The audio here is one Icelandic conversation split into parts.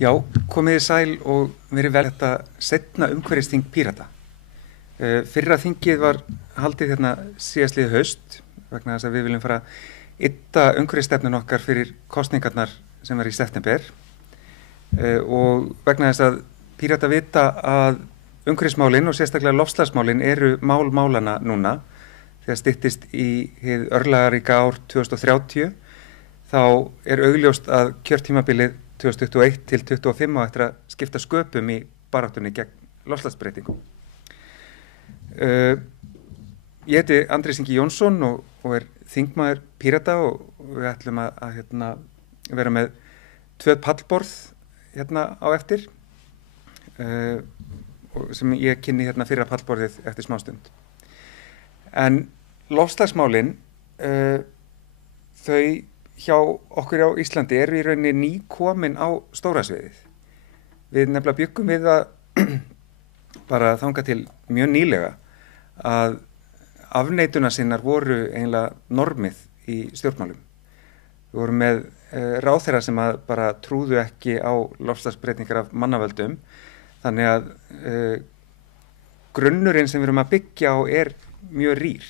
Já, komiði sæl og verið vel þetta seinna umhverfisþing Pírata. Fyrra þingið var haldið hérna síðastlið haust vegna þess að við viljum fara að ydda umhverfisstefnun okkar fyrir kosningarnar sem verður í september og vegna þess að Pírata vita að umhverfismálin og sérstaklega loftslagsmálin eru mál málanna núna þegar styttist í hið örlagaríka ár 2030 þá er augljóst að kjörtímabilið 2021 til 2025 á eftir að skipta sköpum í baráttunni gegn loftslagsbreytingum. Ég heiti Andrés Ingi Jónsson og er þingmaður Pírata og við ætlum að vera með 2 pallborð hérna á eftir sem ég kynni hérna fyrra pallborðið eftir smástund. En loftslagsmálin þau hjá okkur á Íslandi eru í rauninni nýkomin á stóra sviðið. Við nefnilega bjuggum við það bara þangað til mjög nýlega að afneitunasinnar voru eiginlega normið í stjórnmálum. Við vorum með ráðherra sem að bara trúðu ekki á loftslagsbreytingar af mannavöldum, þannig að grunnurinn sem við erum að byggja á er mjög rýr.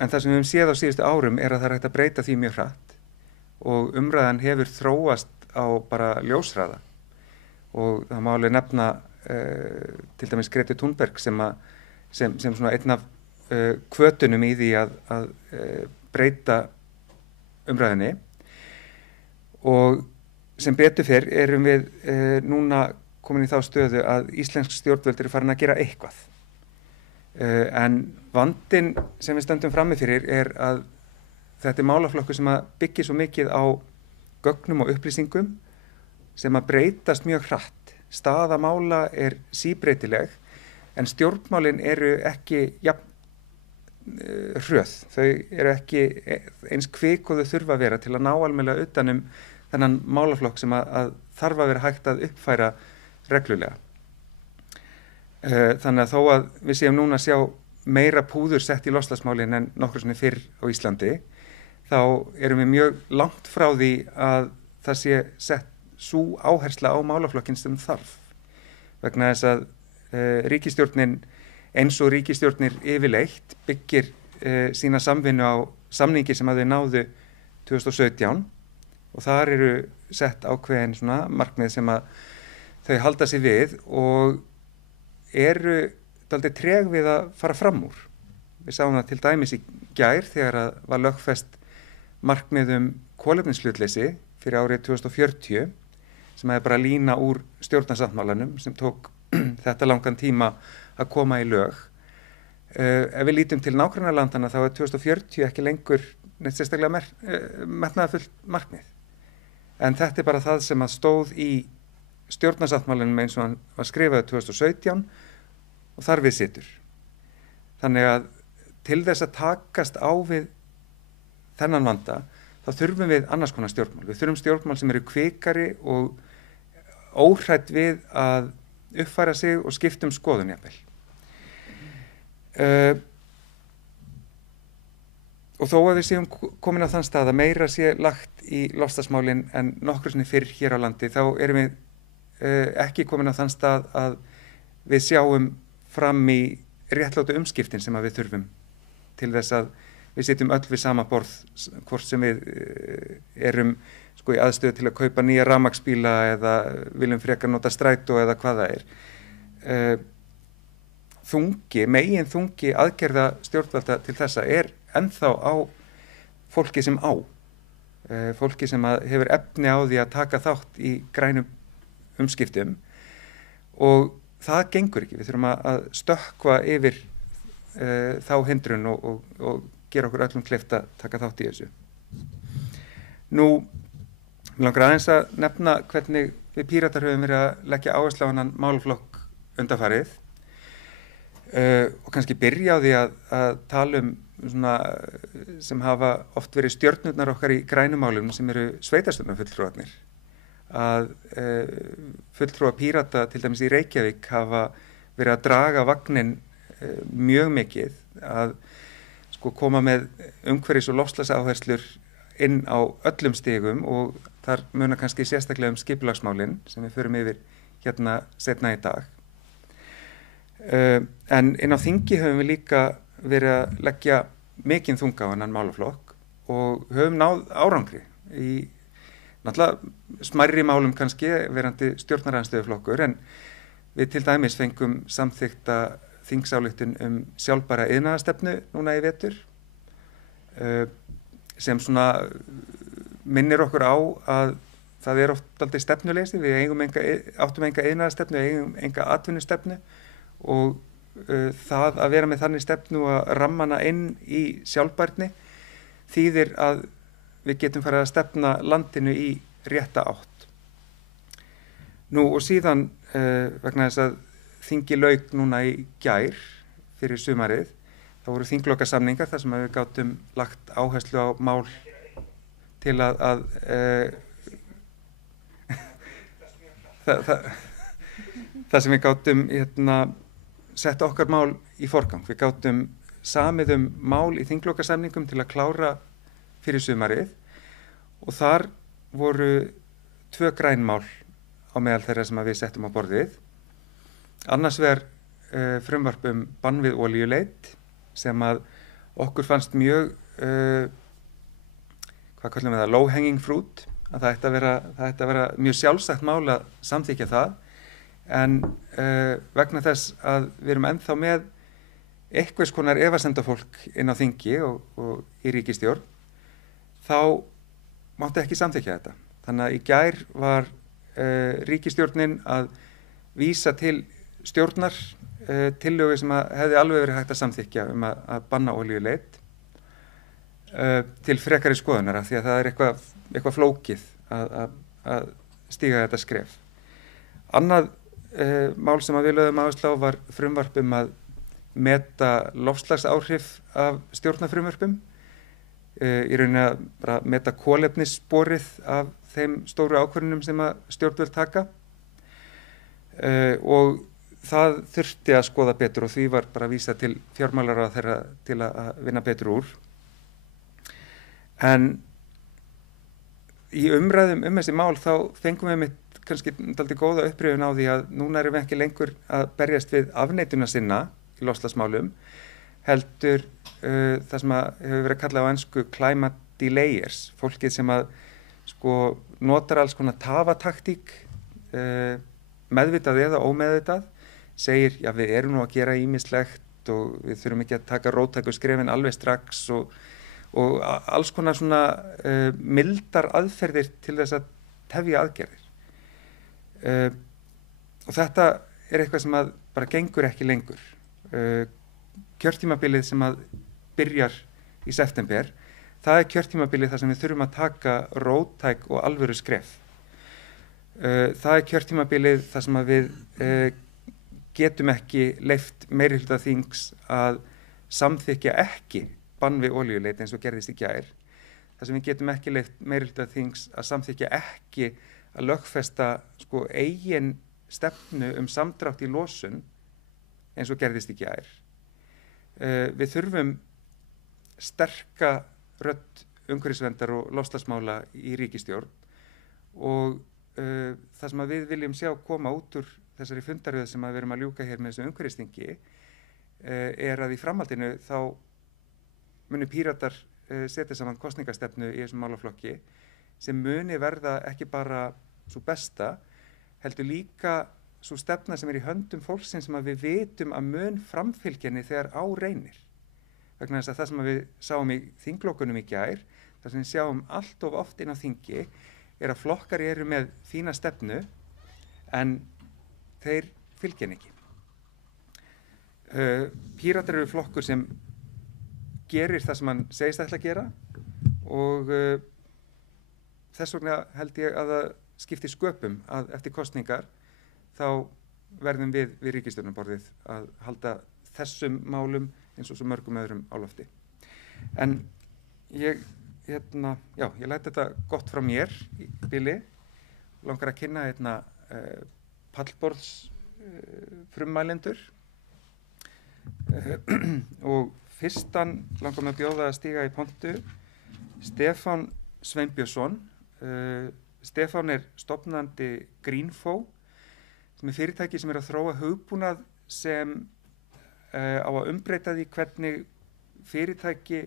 En það sem við höfum séð á síðustu árum er að það er hægt að breyta því mjög hratt og umræðan hefur þróast á bara ljóshraða og það má alveg nefna til dæmis Gretu Thunberg sem svona einn af hvötunum í því að breyta umræðinni og sem betur fer erum við núna komin í þá stöðu að íslensk stjórnvöld eru farin að gera eitthvað. En vandinn sem við stöndum frammi fyrir er að þetta er málaflokkur sem að byggir svo mikið á gögnum og upplýsingum sem að breytast mjög hratt. Staða mála er síbreytileg en stjórnmálin eru ekki hröð. Þau eru ekki eins kvik og þau þurfa að vera til að ná almennilega utan þennan málaflokk sem að þarf að vera hægt að uppfæra reglulega. Þannig að þó að við séum núna að sjá meira púður sett í loftslagsmálin en nokkru sinni fyrr á Íslandi, þá erum við mjög langt frá því að það sé sett sú áhersla á málaflokkin sem þarf. Vegna þess að ríkisstjórnin eins og ríkisstjórnir yfirleitt byggir sína samvinnu á samningi sem að þau náðu 2017 og þar eru sett ákveðin svona markmið sem að þau halda sig við og eru dálítið treg við að fara fram úr. Við sáum það til dæmis í gær þegar að var lögfest markmið kolefnishlutleysi fyrir árið 2040 sem er bara lína úr stjórnarsáttmálanum sem tók þetta langan tíma að koma í lög. Ef við lítum til nágrannalandana þá er 2040 ekki lengur neitt sérstaklega metnaðarfullt markmið. En þetta er bara það sem að stóð í stjórnarsáttmálanum eins og hann var skrifaður 2017 og þar við situr. Þannig að til þess að takast á við þennan vanda þá þurfum við annars konar stjórnmál. Við þurfum stjórnmál sem eru kvikari og óhrædd við að uppfæra sig og skipta skoðun jafnvel. Og þó að við séum komin á þann stað að meira sé lagt í loftslagsmálin en nokkru sinni fyrr hér á landi þá erum við ekki komin á þann stað að við sjáum fram í réttlátu umskiptin sem að við þurfum til þess að við sitjum öll við sama borð hvort sem við erum í aðstöðu til að kaupa nýja rafmagnsbíla eða viljum frekar nota strætó eða hvað það er. Megin þungi aðgerða stjórnvalda til þessa er ennþá á fólki sem á. Fólki sem hefur efni á því að taka þátt í grænum umskiptum og það gengur ekki. Við þurfum að stökkva yfir þá hindrun og gera okkur öllum kleift að taka þátt í þessu. Nú, mig langar aðeins að nefna hvernig við Píratar höfum verið að leggja áherslu á þennan málaflokk undanfarið og kannski byrja á því að tala svona, sem hafa oft verið stjörnurnar okkar í grænumálum sem eru sveitarstjórnarfulltrúarnir. Að fulltrúar Pírata til dæmis í Reykjavík hafa verið að draga vagninn mjög mikið að sko koma með umhverfis- og loftslagsáherslur inn á öllum stigum og þar munar kannski sérstaklega skipulagsmálin sem við förum yfir hérna seinna í dag. En inn á þingi höfum við líka verið að leggja mikinn þunga á þennan málaflokk og höfum náð árangri í náttúrulega smærri málum kannski verandi stjórnarandstöðuflokkur en við til dæmis fengum samþykkta þingsályktun sjálfbæra iðnaðarstefnu núna í vetur sem svona minnir okkur á að það oft dálítið stefnuleysi, við áttum enga iðnaðarstefnu, eigum enga atvinnustefnu og það að vera með þannig stefnu að rammana inn í sjálfbærni þýðir að við getum farið að stefna landinu í rétta átt. Nú og síðan vegna þess að þingi lauk núna í gær fyrir sumarið, þá voru þinglokasamningar þar sem við gátum lagt áherslu á mál til að það sem við gátum sett okkar mál í forgang. Við gátum samið mál í þinglokasamningum til að klára fyrir sumarið og þar voru 2 græn mál á meðal þeirra sem við settum á borðið. Annars vegar frumvarp bann við olíuleit sem að okkur fannst mjög, hvað kallum við það, low hanging fruit, að það ætti að vera mjög sjálfsagt mál að samþykkja það, en vegna þess að við erum ennþá með einhvers konar efasemdafólk inn á þingi og í ríkisstjórn, þá mátti ekki samþykkja þetta. Þannig að í gær var ríkisstjórnin að vísa til stjórnar tillögu sem hefði alveg verið hægt að samþykkja að banna olíuleit til frekari skoðunar því að það eitthvað flókið að stíga þetta skref. Annað mál sem við lögðum áherslu á var frumvarp að meta loftslagsáhrif af stjórnarfrumvörpum, í rauninni að bara meta kolefnissporið af þeim stóru ákvörðunum sem að stjórnvöld taka og það þurfti að skoða betur og því var bara vísað til fjármálaráðherra til að vinna betur úr. En í umræðum þessi mál þá fengum við kannski dálítið góða upprifjun á því að núna erum við ekki lengur að berjast við afneituna sinna í loftslagsmálum, heldur það sem hefur verið kallað á ensku climate delayers, fólkið sem að sko notar alls konar tafataktík, meðvitað eða ómeðvitað, segir já við erum nú að gera ýmislegt og við þurfum ekki að taka róttæku skrefin alveg strax og alls konar svona mildar aðferðir til þess að tefja aðgerðir. Og þetta eitthvað sem að bara gengur ekki lengur. Kjörtímabilið sem að byrjar í september, það kjörtímabilið þar sem við þurfum að taka róttæk og alvöru skref. Það kjörtímabilið þar sem að við getum ekki leyft meirihluta þings að samþykkja ekki bann við olíuleit eins og gerðist í gær. Þar sem við getum ekki leyft meirihluta þings að samþykkja ekki að lögfesta sko eigin stefnu samdrátt í losun eins og gerðist í gær. Við þurfum sterka rödd umhverfisverndar og loftslagsmála í ríkisstjórn og það sem að við viljum sjá koma út úr þessari fundaröð sem við erum að ljúka hér með þessu umhverfisþingi að í framhaldinu þá munu Píratar setja saman kosningastefnu í þessum málaflokki sem muni verða ekki bara svo besta, heldur líka svo stefna sem í höndum fólksins sem að við vitum að mun framfylgjenni þegar á reynir. Vegna þess að það sem við sáum í þinglokunum í gær, það sem við sjáum allt of oft inn á þingi, að flokkar eru með fína stefnu en þeir fylgja henni ekki. Píratar eru flokkur sem gerir það sem hann segist ætla að gera og þess vegna held ég að það skipti sköpum að eftir kosningar þá verðum við ríkisstjórnarborðið að halda þessum málum eins og svo mörgum öðrum á lofti. En ég læt þetta gott frá mér í bili, langar að kynna pallborðs frummælendur og fyrstan langar mig að bjóða að stíga í pontu Stefán Sveinbjörnsson. Stefán stofnandi Greenfo sem fyrirtæki sem að þróa hugbúnað sem á að umbreyta því hvernig fyrirtæki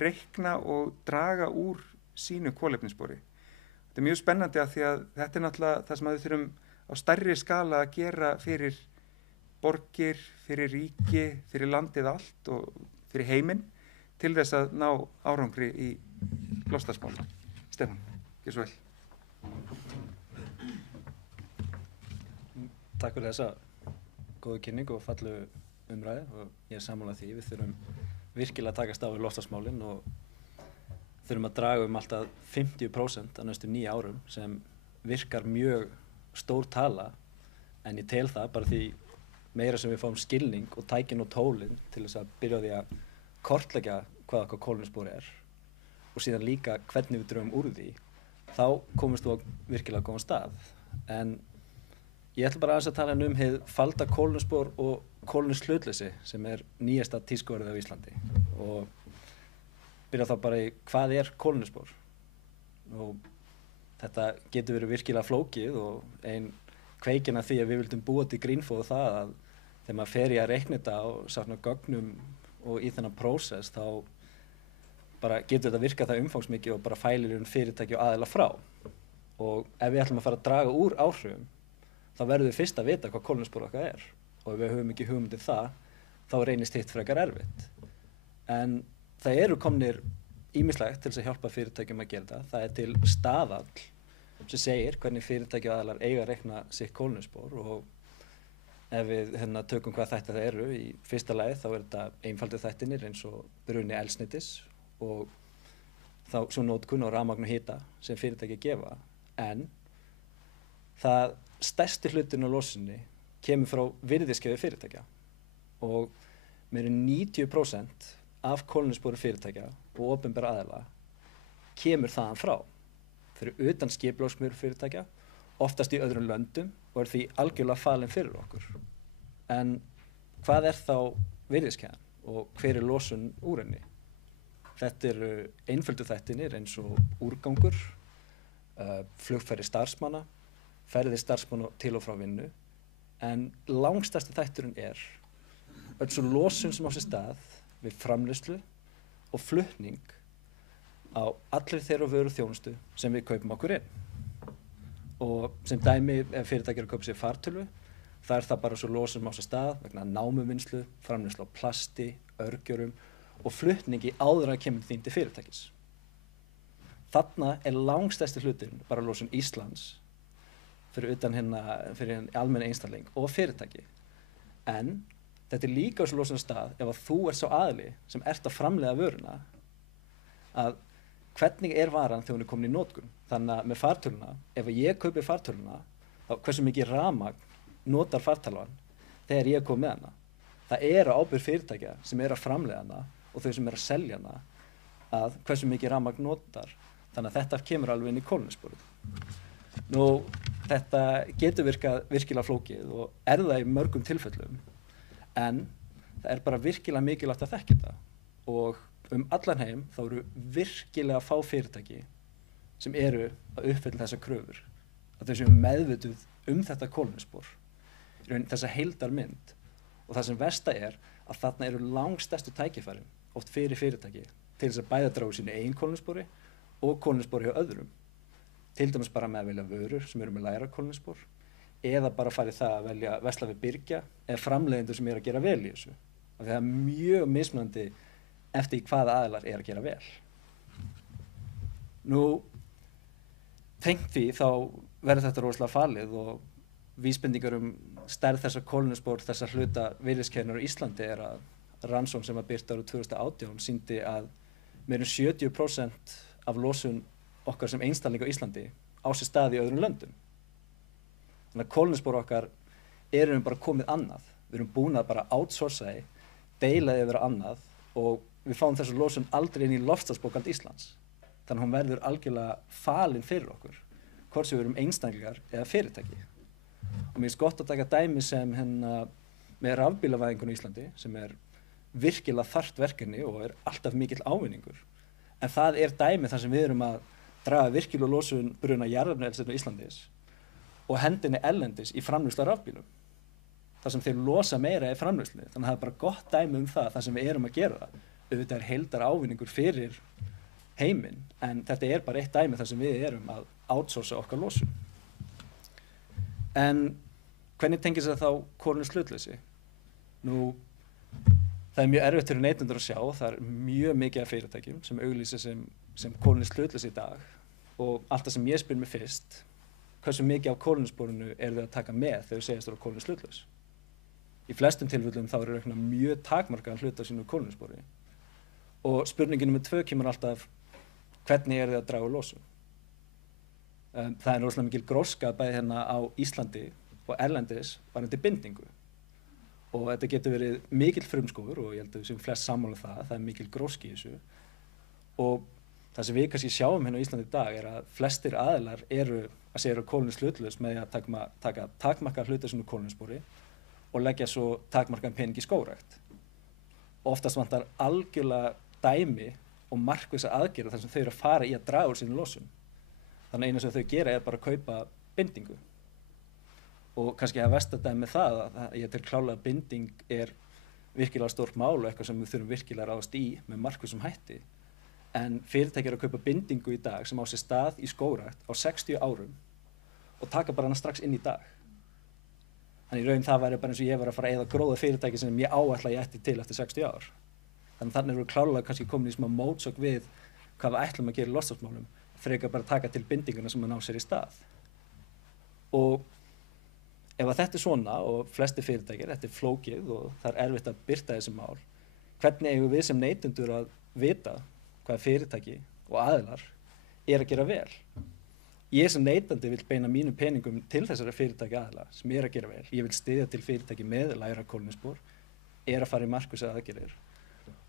reikna og draga úr sínu kolefnisspori. Þetta mjög spennandi af því að þetta náttúrulega það sem við þurfum á stærri skala að gera fyrir borgir, fyrir ríki, fyrir landið allt og fyrir heiminn til þess að ná árangri í loftslagsmálum. Stefán, gjörðu svo vel. Takk fyrir þessa góðu kynningu og fallegu umræðu og ég sammála því. Við þurfum virkilega að takast á við loftslagsmálin og þurfum að draga alltaf 50% á næstu 9 árum sem virkar mjög stór tala en ég tel það bara því meira sem við fáum skilning og tækin og tólin til þess að byrja á því að kortleggja hvað okkar kolefnisspor og síðan líka hvernig við drögum úr því, þá komumst við á virkilega góðan stað. En ég ætla bara aðeins að tala hið falda kolefnisspor og kolefnishlutleysi sem nýjasta tískuorðið á Íslandi og byrja þá bara í hvað kolefnisspor. Og þetta getur verið virkilega flókið og ein kveikin að því að við vildum búa til Greenfo það að þegar maður fer í að reikna þetta og safna gögnum og í þennan prósess þá bara getur þetta virkað það umfangsmikið og bara fælir fyrirtæki og aðila frá. Og ef við ætlum að fara að draga úr áhrifum þá verðum við fyrst að vita hvað kolefnisspor okkar og ef við höfum ekki hugmynd það þá reynist hitt frekar erfitt. En það komnir ýmislegt til þess að hjálpa fyrirtækjum að gera það. Það til staðall sem segir hvernig fyrirtæki og aðilar eiga að reikna sitt kolefnisspor og ef við tökum hvað þetta það í fyrsta lagi þá þetta einfaldir þættinir eins og bruni eldsneytis og þá svo notkun og rafmagn og hita sem fyrirtæki gefa. En það stærsti hlutin á losuninni kemur frá virðiskefi fyrirtækja og meira en 90% af kolefnisspori fyrirtækja og opinberra aðila kemur þaðan frá. Fyrir utan skipulagsmur fyrirtækja, oftast í öðrum löndum og því algjörlega falin fyrir okkur. En hvað þá virðiskeiðan og hver losun úr henni? Þetta einföldu þættinir eins og úrgangur, flugferðir starfsmanna, ferðir starfsmanna til og frá vinnu, en langstærsti þætturinn öll svo losun sem á sér stað við framleiðslu og flutning á allir þeirra vöru og þjónustu sem við kaupum okkur inn. Og sem dæmi ef fyrirtæki að kaupa sér fartölu, það það bara svo losun sem á sér stað vegna námuvinnslu, framleiðslu á plasti, örgjörum og flutningi áður að kemur þín til fyrirtækis. Þarna langstærsti hlutin bara losun Íslands fyrir utan fyrir almenna einstakling og fyrirtæki. En þetta líka svo losun stað ef að þú sá aðili sem að framleiða vöruna að hvernig varan þegar hún komin í notkun. Þannig að með fartöluna, ef ég kaupi fartöluna, þá hversu mikið rafmagn notar fartalan þegar ég kom með hana. Það á ábyrgð fyrirtækja sem að framleiða hana og þau sem að selja hana að hversu mikið rafmagn notar. Þannig að þetta kemur alveg inn í kolefnissporið. Nú, þetta getur virkað virkilega flókið og það í mörgum tilfellum, en það bara virkilega mikilvægt að þekka þetta og allan heim þá eru virkilega fá fyrirtæki sem að uppfylla þessar kröfur. Að þau séu meðvituð þetta kolefnisspor, þessa heildarmynd. Og það sem versta að þarna langstærstu tækifærin oft fyrir fyrirtæki til þess að bæða draga úr sínu eigin kolefnisspori og kolefnisspori hjá öðrum. Til dæmis bara með að velja vörur sem með lægra kolefnisspor eða bara fara í það að versla við birgja eða framleiðendur sem að gera vel í þessu. Af því það mjög mismunandi eftir hvaða aðilar að gera vel. Nú, tengt því þá verður þetta rosalega falið og vísbendingar stærð þessa kolefnisspor, þessa hluta virðiskeiðunnar á Íslandi að rannsókn sem birt árið 2018 sýndi að meira en 70% af losun okkar sem einstakling á Íslandi á sér stað í öðrum löndum. Þannig að kolefnisspor okkar bara komið annað. Við erum búin að bara outsourca deila yfir annað og við fáum þessu losun aldrei inn í loftslagsbókhald Íslands. Þannig að hún verður algjörlega falin fyrir okkur, hvort sem við erum einstaklingar eða fyrirtæki. Og mér finnst gott að taka dæmi sem með rafbílavæðingunni í Íslandi, sem virkilega þarft verkefni og alltaf mikill ávinningur. En það dæmi þar sem við erum að draga virkilega losun bruna jarðefnaeldsneyti Íslandis og hendinni ellendis í framleiðslu á rafbílum. Það sem þeir losa meira framleiðslu. Þannig að það bara gott dæmi það sem við erum að gera. Auðvitað heildar ávinningur fyrir heiminn, en þetta bara eitt dæmi þar sem við erum að outsourca okkar losun. En hvernig tengir það þá kolefnishlutleysi? Nú, það mjög erfitt fyrir neytendur að sjá, það mjög mikið af fyrirtækjum sem auglýsa sem kolefnishlutleysi í dag og allt það sem ég spyr mig fyrst, hversu mikið af kolefnissporinu þau að taka með þegar þau segjast þau kolefnishlutleysi? Í flestum tilfellum þá reikna mjög takmarkaðan hluta af sínu kolefnisspori og spurningin nummer 2 kemur alltaf hvernig þau að draga úr losun? Það rosalega mikil gróska bæði hérna á Íslandi og erlendis varðandi bindingu. Og þetta getur verið mikill frumskógur og ég held að við séum flest sammála það mikil gróski í þessu. Og það sem við kannski sjáum hérna á Íslandi í dag að flestir aðilar eru að segja kolefnishlutlaus með að taka takmarkaðan hluta af sínu kolefnisspori og leggja svo takmarkaðan pening í skógrækt. Oftast vantar algjörlega dæmi og markvissa aðgerðir þar sem þau eru að fara í að draga úr sínu losun. Þannig eina sem þau gera bara að kaupa bindingu. Og kannski að versta dæmi það að ég tel klálega að binding virkilega stórt mál og eitthvað sem við þurfum virkilega að ráðast í með markvissum hætti. En fyrirtæki eru að kaupa bindingu í dag sem á sér stað í skógrækt á 60 árum og taka bara hana strax inn í dag. Þannig í raun það væri bara eins og ég var að fara að eyða gróða fyrirtæki sem ég áætla ég ætti til eftir 60 ár. Þannig erum við klálega kannski komin í smá mótsögn við hvað við ætlum að gera í loftslagsmálum, frekar bara taka til bindinguna sem að ná sér í stað. Og ef að þetta svona og flesti fyrirtækir, þetta flókið og það erfitt að birta þessi mál, hvernig eigum við sem neytendur að vita hvað fyrirtæki og aðilar að gera vel? Ég sem neytandi vil beina mínum peningum til þessara fyrirtæki aðila sem að gera vel. Ég vil styðja til fyrirtæki með lægra kolefnisspor, að fara í markvissar aðgerðir.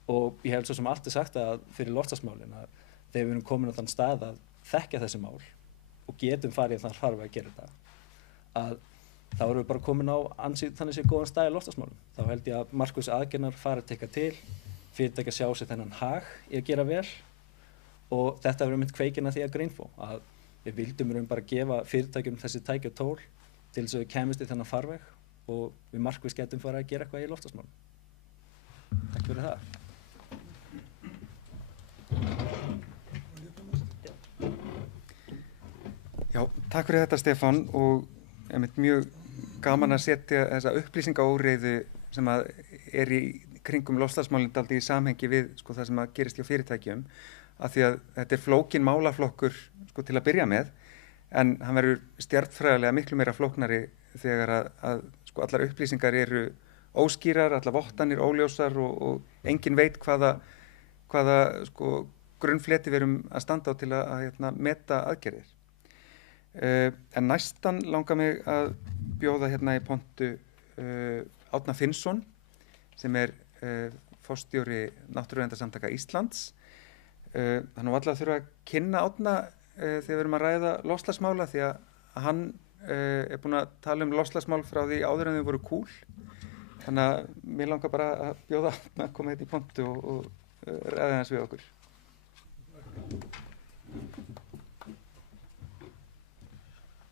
Og ég held svo sem allt sagt að fyrir loftslagsmálin að þegar við erum komin á þann stað að þekkja þessi mál og getum farið þannig farið að gera þetta, að þá erum við bara komin á þannig sér góðan stað í loftslagsmálum. Þá held ég að markvissar aðgerðir fara að tekka til, fyrirtæki að sjá sér þennan hag í að gera vel og þetta verður mynd kveikina því að Greenfo, að við vildum bara gefa fyrirtækjum þessi tæki og tól til þess að við kemumst í þennan farveg og við markviss getum farið að gera eitthvað í loftslagsmálum. Takk fyrir það. Já, takk fyrir þetta Stefán og mjög gaman að setja þessa upplýsingaóreiðu sem að í kringum loftslagsmálin dálítið í samhengi við það sem að gerist hjá fyrirtækjum, af því að þetta flókin málaflokkur til að byrja með, en hann verður stjarnfræðilega miklu meira flóknari þegar að allar upplýsingar eru óskýrar, allar vottanir óljósar og enginn veit hvaða grunnfleti við erum að standa á til að meta aðgerðir. En næstan langar mig að bjóða hérna í pontu Árna Finnsson sem forstjóri Náttúruverndarsamtaka Íslands. Hann var alltaf að þurfa að kynna Árna þegar við erum að ræða loftslagsmála því að hann búinn að tala loftslagsmál frá því áður en þau voru cool. Þannig að mér langar bara að bjóða Árna að koma hérna í pontu og ræða hans við okkur.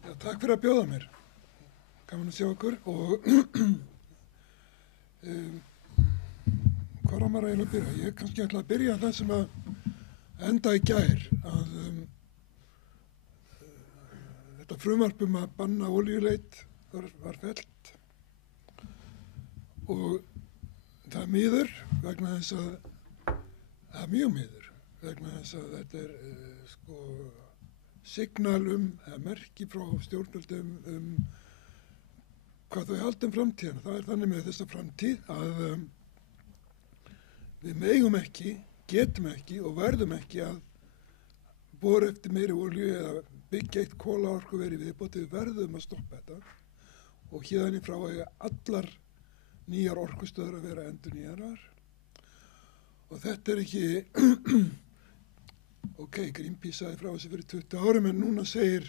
Já, takk fyrir að bjóða mér. Gaman að sjá okkur og hvað á maður eiginlega að byrja? Ég kannski ætla að byrja það sem að enda í gær að þetta frumvarp að banna olíuleit var fellt og það miður vegna þess að það mjög miður vegna þess að þetta signal merki frá stjórnvöldum hvað þau halda framtíðina. Það þannig með þessa framtíð að við megum ekki, getum ekki og verðum ekki að bora eftir meiri olíu eða byggja eitt kolaorkuver í viðbót. Við verðum að stoppa þetta og héðan í frá eiga allar nýjar orkustöðvar að vera endurnýjaðar og þetta ekki Greenpeace sagði frá þessu fyrir 20 árum en núna segir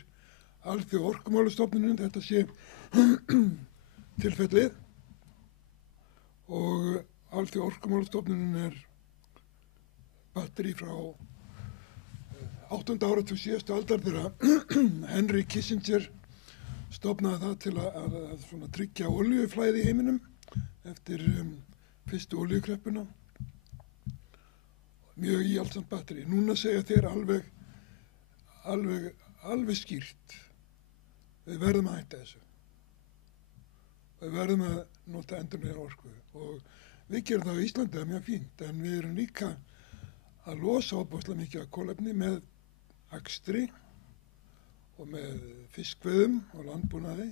Alþjóða orkumálastofnunin þetta sé tilfellið og Alþjóða orkumálastofnunin batteri frá 8. áratug síðustu aldar þegar Henry Kissinger stofnaði það til að svona tryggja olíuflæði í heiminum eftir fyrstu olíukreppuna. Mjög íhaldsamt batteri. Núna segja þeir alveg skýrt. Við verðum að hætta þessu. Við verðum að nota endurnýjanlega orku og við gerum það á Íslandi, það er mjög fínt, en við erum líka að losa ofboðslega mikið af kolefni með akstri og með fiskveiðum og landbúnaði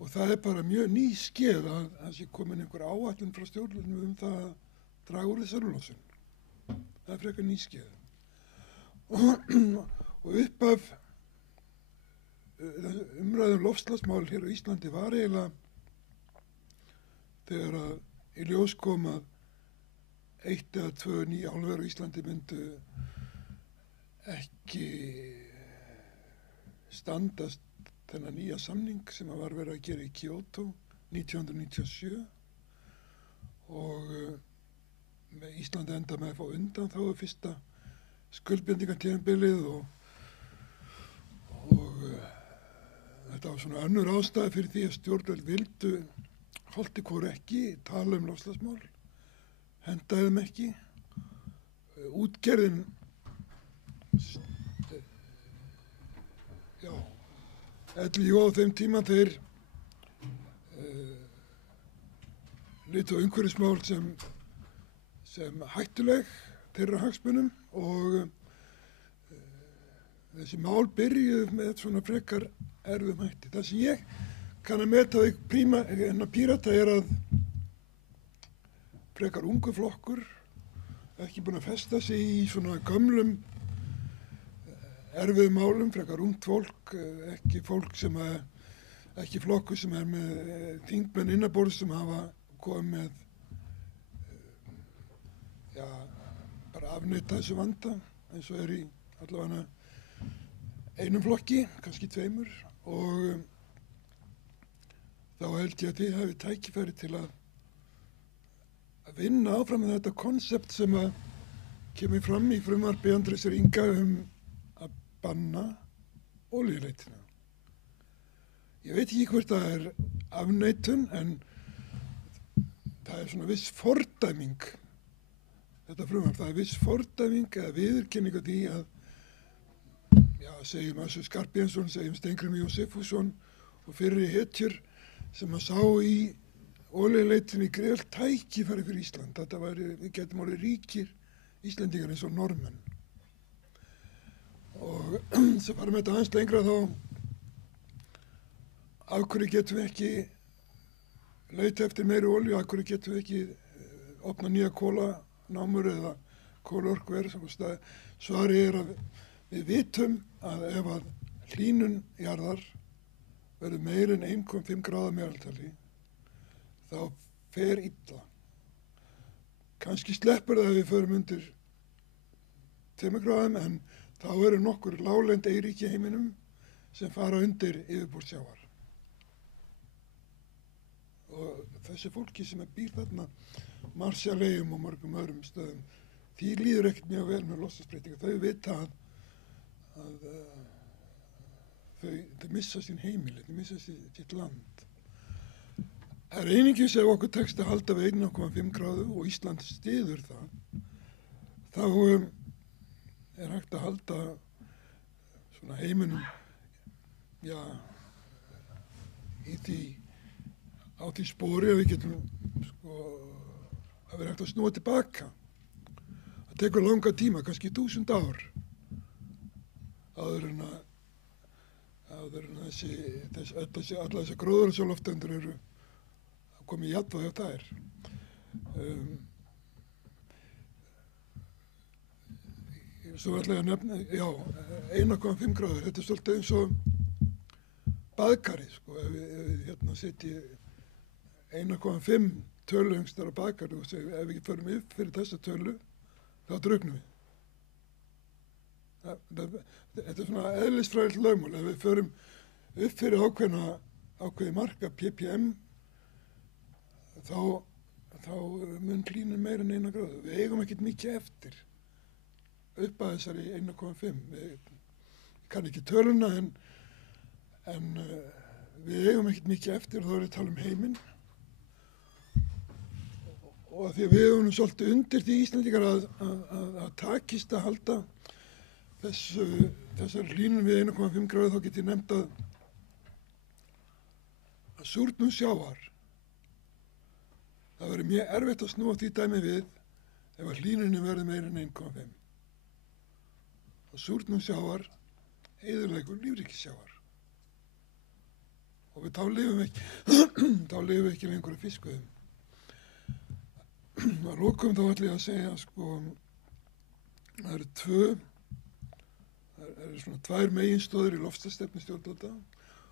og það er bara mjög ný skeð að það sé komin einhver áætlun frá stjórnvöldum það að draga úr þessari losun. Það er frekar ný skeð. Og upp af umræðum loftslagsmál hér á Íslandi var eiginlega þegar að í ljós kom að 1 eða 2 ný álver á Íslandi myndu ekki standast þennan nýja samning sem að var verið að gera í Kyoto 1997 og Íslandi enda með að fá undan þá fyrsta skuldbindingartímabilið og þetta var svona önnur ástæða fyrir því að stjórnvöld vildu holti hvort ekki tala loftslagsmál, hendaði þeim ekki. Útgerðin LIO á þeim tíma þeir litu á umhverfismál sem hættuleg þeirra hagsmunum og þessi mál byrjuðu með svona frekar erfum hætti. Það sem ég kann að meta þau Pírata er að frekar ungu flokkur, ekki búin að festa sig í svona gömlum erfiðum málum, frekar ungt fólk, ekki flokkur sem er með þingmenn innanborðs sem hafa komið með bara afneita þessu vanda eins og er í allavega einum flokki, kannski 2 og þá held ég að þið hafi tækifæri til að vinna áfram með þetta konsept sem að kemur fram í frumvarpi Andrésar Inga að banna olíuleitina. Ég veit ekki hvort það er afneitun en það er svona viss fordæming þetta frumvarp, það er viss fordæming eða viðurkenning á því að segjum Össur Skarphéðinsson, segjum Steingrímur J. Sigfússon og fyrri hetjur sem að sá í olíuleitinni greiðalt tækifæri fyrir Ísland. Þetta við getum orðið ríkir Íslendingar eins og Norðmenn. Og sem varum þetta aðeins lengra þá af hverju getum við ekki leita eftir meiri olíu, af hverju getum við ekki opna nýja kólanámur eða kólaorkuver. Svarið er að við vitum að ef að hlýnun jarðar verður meir en 1,5 gráða meðaltali þá fer illa. Kannski sleppur það að við förum undir 2 gráðum en þá eru nokkur láglend eyríki í heiminum sem fara undir yfirborð sjávar. Og þessi fólki sem býr þarna, Marshalleyjum og mörgum öðrum stöðum, því líður ekkert mjög vel með loftslagsbreytingar. Þau vita að þau missa sín heimili, þau missa sitt land. Það er einungis ef okkur tekst að halda við 1,5 gráðu og Ísland styður það, þá er hægt að halda svona heiminum, á því spori að við getum, að vera hægt að snúa tilbaka. Það tekur langa tíma, kannski 1000 ár, áður en allar þessi gróðurhúsalofttegundir eru að koma í jafnvægi á þær. Svo ætla ég að nefna, 1,5 gráður, þetta er svolítið eins og baðkari, ef við setjum 1,5 tölu einhverstaðar á baðkari og segjum ef við förum upp fyrir þessa tölu, þá drugnum við. Þetta er svona eðlisfræðilegt lögmál. Ef við förum upp fyrir ákveðið marka ppm þá þá mun hlýnun meira en 1 gráðu. Við eigum ekkert mikið eftir upp að þessari 1,5. Ég kann ekki töluna en við eigum ekkert mikið eftir og þá er ég að tala um heiminn. Og því að við höfum svolítið undir því Íslendingar að takist að halda þessar hlýnun við 1,5 gráðu, þá get ég nefnt að súrnun sjávar, það verður mjög erfitt að snúa því dæmi við ef að hlýnunin verður meira en 1,5. Og súrnun sjávar eyðileggur lífríki sjávar. Og þá lifum við ekki lengur af fiskveiðum. Að lokum þá ætla ég að segja það eru svona 2 meginstoðir í loftslagsstefnu stjórnvalda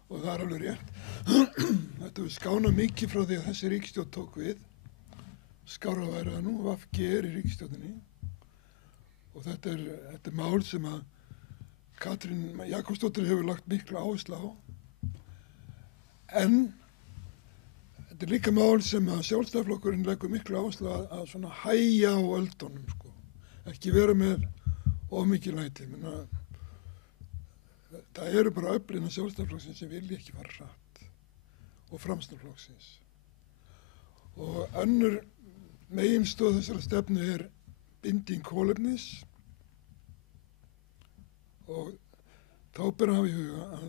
og það er alveg rétt. Þetta hefur skánað mikið frá því að þessi ríkisstjórn tók við. Skárra væri það nú, VG í ríkisstjórninni. Og þetta er mál sem að Katrín Jakobsdóttir hefur lagt mikla áherslu á. En þetta er líka mál sem að Sjálfstæðisflokkurinn leggur mikla áherslu að svona hægja á öldunum, sko. Ekki vera með of mikið læti. Það eru bara öflin af Sjálfstæðisflokksins sem vilja ekki fara hratt og Framsóknarflokksins. Og önnur meginstoð þessara stefnu er binding kolefnis og þá ber að hafa í huga að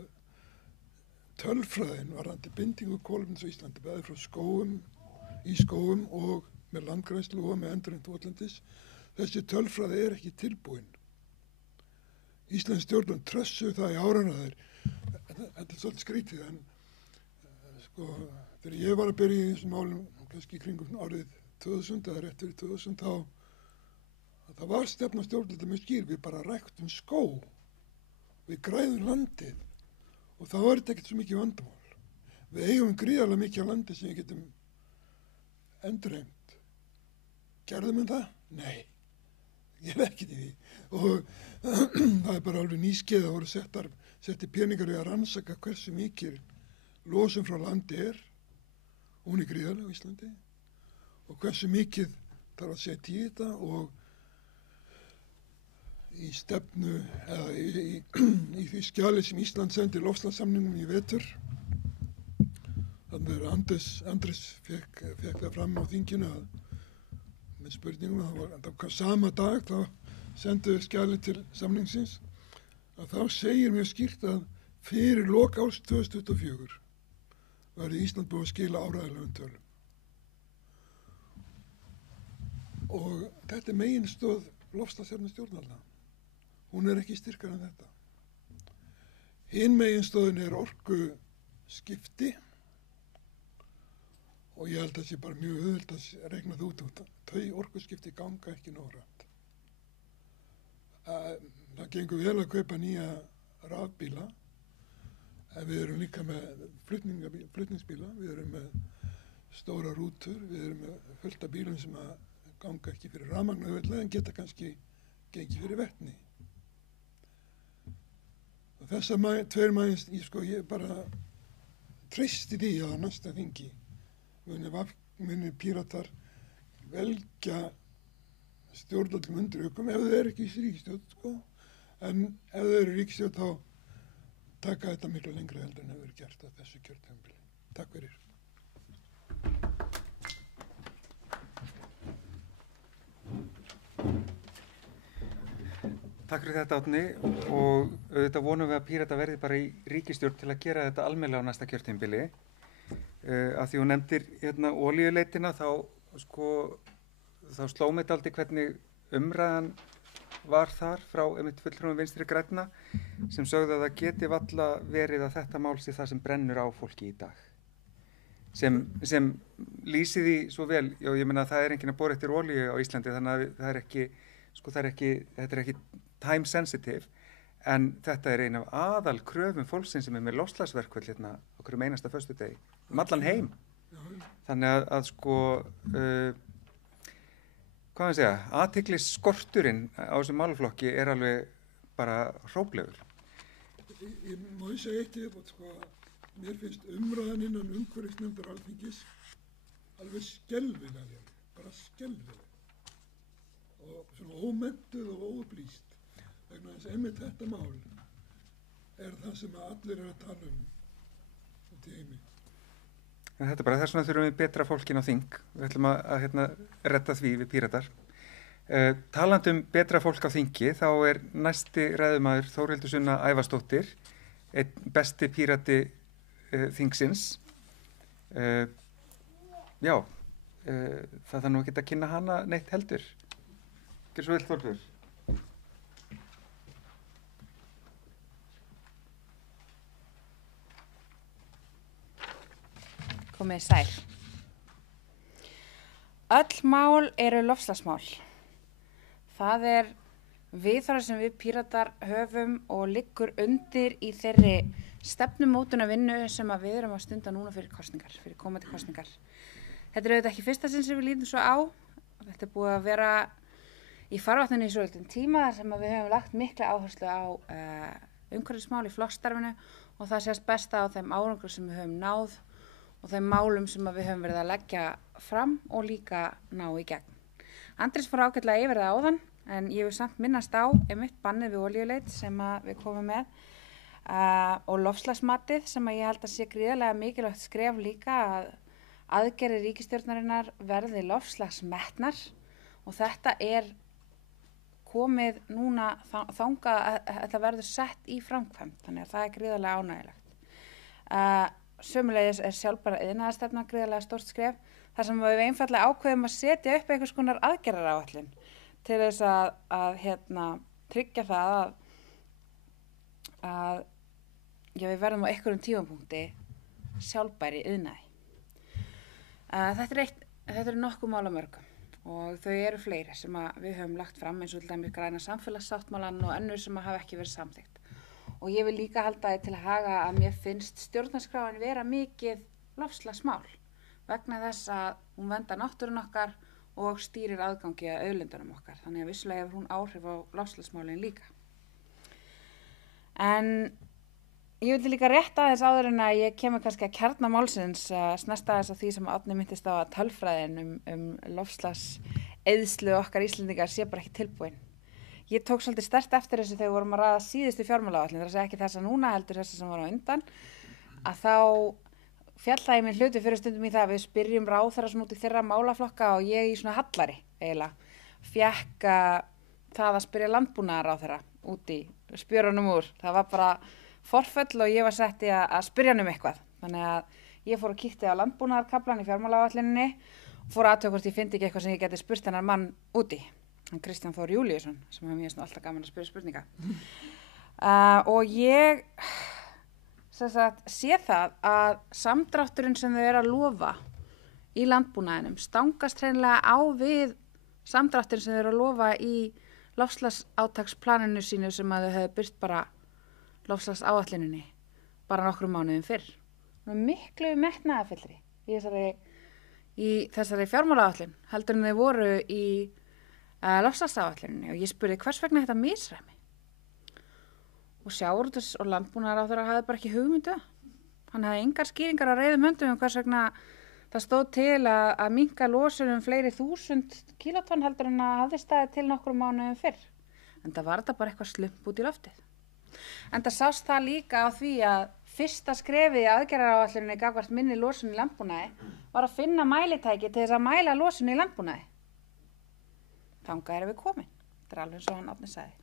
tölfræðin varðandi bindingu kolefnis á Íslandi, bæði frá í skógum og með landgræðslu og með endurheimt votlendis, þessi tölfræði er ekki tilbúin. Íslensk stjórnvöld trössuðu það í áraraðir. Þetta er svolítið skrítið, en þegar ég var að byrja í þessum málum, kannski í kringum árið 2000 eða rétt fyrir 2000, þá var stefna stjórnvalda mjög skýr. Við bara ræktum skó, við græðum landið og þá er þetta ekkert svo mikið vandamál. Við eigum gríðarlega mikið af landi sem við getum endurheimt. Gerðum við það? Nei, ég er ekkert í því. Og það er bara alveg nýskeið að voru setti peningar í að rannsaka hversu mikið losun frá landi er, og hún er gríðarlega á Íslandi, og hversu mikið þarf að setja í þetta og í stefnu eða í því skjali sem Ísland sendi loftslagssamningnum í vetur. Þannig að Andrés fekk það fram á þinginu með spurningum, það var sama dag þá senduðu skjali til samningsins, að þá segir mjög skýrt að fyrir lok árs 2024 verði Ísland búið að skila áreiðanlegum tölum. Og þetta er meginstoð loftslagsstefnu stjórnvalda. Hún er ekki styrkari en þetta. Hin meginstöðin er orkuskipti og ég held að það sé bara mjög auðvelt að reikna það út. Þau orkuskipti ganga ekki nógu hratt. Það gengur vel að kaupa nýja rafbíla, en við erum líka með flutningsbíla, við erum með stóra rútur, við erum með fullt af bílum sem að ganga ekki fyrir rafmagn auðvitað en geta kannski gengið fyrir vetni. Og þessar ég bara treysti því að næsta þingi muni Píratar velja stjórnvöldum undir ökum ef þau eru ekki í ríkisstjórn, en ef þau eru í ríkisstjórn þá taka þetta miklu lengra heldur en hefur verið gert á þessu kjörtímabili. Takk fyrir. Takk fyrir þetta, Árni, og auðvitað vonum við að Pírata verði bara í ríkisstjórn til að gera þetta almennilega á næsta kjörtímabili. Af því hún nefndir hérna olíuleitina, þá sló mig dálítið hvernig umræðan var þar frá einmitt fulltrúum Vinstri grænna sem sögðu að það geti varla verið að þetta mál sé það sem brennur á fólki í dag. Sem lýsi því svo vel, já, ég meina það er enginn að bora eftir olíu á Íslandi, þannig að það er ekki time sensitive, en þetta er ein af aðal kröfum fólksins sem er með loftslagsverkföll hérna á hverjum einasta föstudegi, allan heim. Þannig að athygliskorturinn á þessum málaflokki er alveg bara hróplegur. Ég má segja eitt viðbót, mér finnst umræðan innan umhverfisnefndar Alþingis alveg skelfilega léleg. bara skelfileg og svona ómentuð og óupplýst vegna þess að einmitt þetta mál það sem að allir eru að tala út í heimi. En þetta er bara þess vegna þurfum við betra fólkin á þing. Við ætlum að redda því við Píratar. Talandi betra fólk á þingi, þá næsti ræðumaður Þórhildur Sunna Ævarsdóttir, einn besti Pírati þingsins. Það þarf nú ekki að kynna hana neitt heldur. Gjörðu svo vel, Þórhildur. Komið sæl. Öll mál eru loftslagsmál. Það viðhorf sem við Píratar höfum og liggur undir í þeirri stefnumótunarvinnu sem að við erum að stunda núna fyrir komandi kosningar. Þetta auðvitað ekki fyrsta sinn sem við lítum svo á. Þetta búið að vera í farvatninu í svolítinn tíma þar sem að við höfum lagt mikla áherslu á umhverfismál í flokksstarfinu og það sést best á þeim árangri sem við höfum náð og þeim málum sem við höfum verið að leggja fram og líka ná í gegn. Andrés fór ágætlega yfir það áðan, en ég vil samt minnast á einmitt bannið við olíuleit sem við komum með og loftslagsmatið sem ég held að sé gríðarlega mikilvægt skref líka að aðgerðir ríkisstjórnarinnar verði loftslagsmetnar og þetta komið núna þangað að þetta verður sett í framkvæmd, þannig að það gríðarlega ánægilegt. Sömuleiðis sjálfbæra iðnaðarstefna gríðarlega stórt skref þar sem við einfaldlega ákveðum að setja upp einhvers konar aðgerðaráætlun til þess að tryggja það að við verðum á einhverjum tímapunkti sjálfbæri iðnaði. Þetta er nokkuð mál á mörgum og þau eru fleiri sem við höfum lagt fram eins og til dæmis græna samfélagssáttmálann og önnur sem hafa ekki verið samþykkt. Og ég vil líka halda því til að haga að mér finnst stjórnarskráin vera mikið loftslagsmál vegna þess að hún verndar náttúruna okkar og stýrir aðgangi að auðlindunum okkar. Þannig að vissulega hefur hún áhrif á loftslagsmálin líka. En ég vildi líka rétt aðeins áður en að ég kemur kannski að kjarna málsins snert aðeins á því sem Árni minntist á að tölfræðin loftslagseyðslu okkar Íslendingar sé bara ekki tilbúin. Ég tók svolítið sterkt eftir þessu þegar við vorum að ræða síðustu fjármálaáætlun, það ekki þessa núna heldur þessa sem var á undan, að þá fjallaði minn hluti fyrir stundum í það að við spyrjum ráðherra svona út í þeirra málaflokka og ég í svona hallari eiginlega fékk það að spyrja landbúnaðarráðherra út í spjörunum úr. Það var bara forföll og ég var sett í að spyrja hann eitthvað. Þannig að ég fór og kíkti á landbúnaðarkaflan í fjármálaáætluninni og fór aðtöku hvort ég fyndi ekki eitthvað sem ég geti spurt hennar mann út í. Hann Kristján Þór Júlíusson sem hefur mér alltaf gaman að spyrja spurninga. Og ég sé það að samdrátturinn sem þau eru að lofa í landbúnaðinum stangast hreinlega á við samdrátturinn sem þau eru að lofa í loftslagsátaksplaninu sínu sem að þau hefðu birt bara loftslagsáætluninni bara nokkrum mánuðum fyrr. Það er miklu metnaðarfyllri í þessari fjármálaáætlun heldur en þau voru í loftslagsáætluninni og ég spurði hvers vegna þetta misræmi. Og sjávarútvegs- og landbúnaðarráðherra hafði bara ekki hugmyndu. Hann hafði engar skýringar á reiðum höndum hvers vegna það stóð til að minnka losun fleiri 1000 kílótonn heldur en að hafði staðið til nokkrum mánuðum fyrr. En það var þetta bara eitthvað slump út í loftið. En það sást það líka á því að fyrsta skrefið í aðgerðaráætluninni gagnvart minni losun í landbúnaði var að finna mælitæki til þess að mæla losun í landbúnaði. Þangað erum við komin. Þetta alveg eins og hann Árni sagði.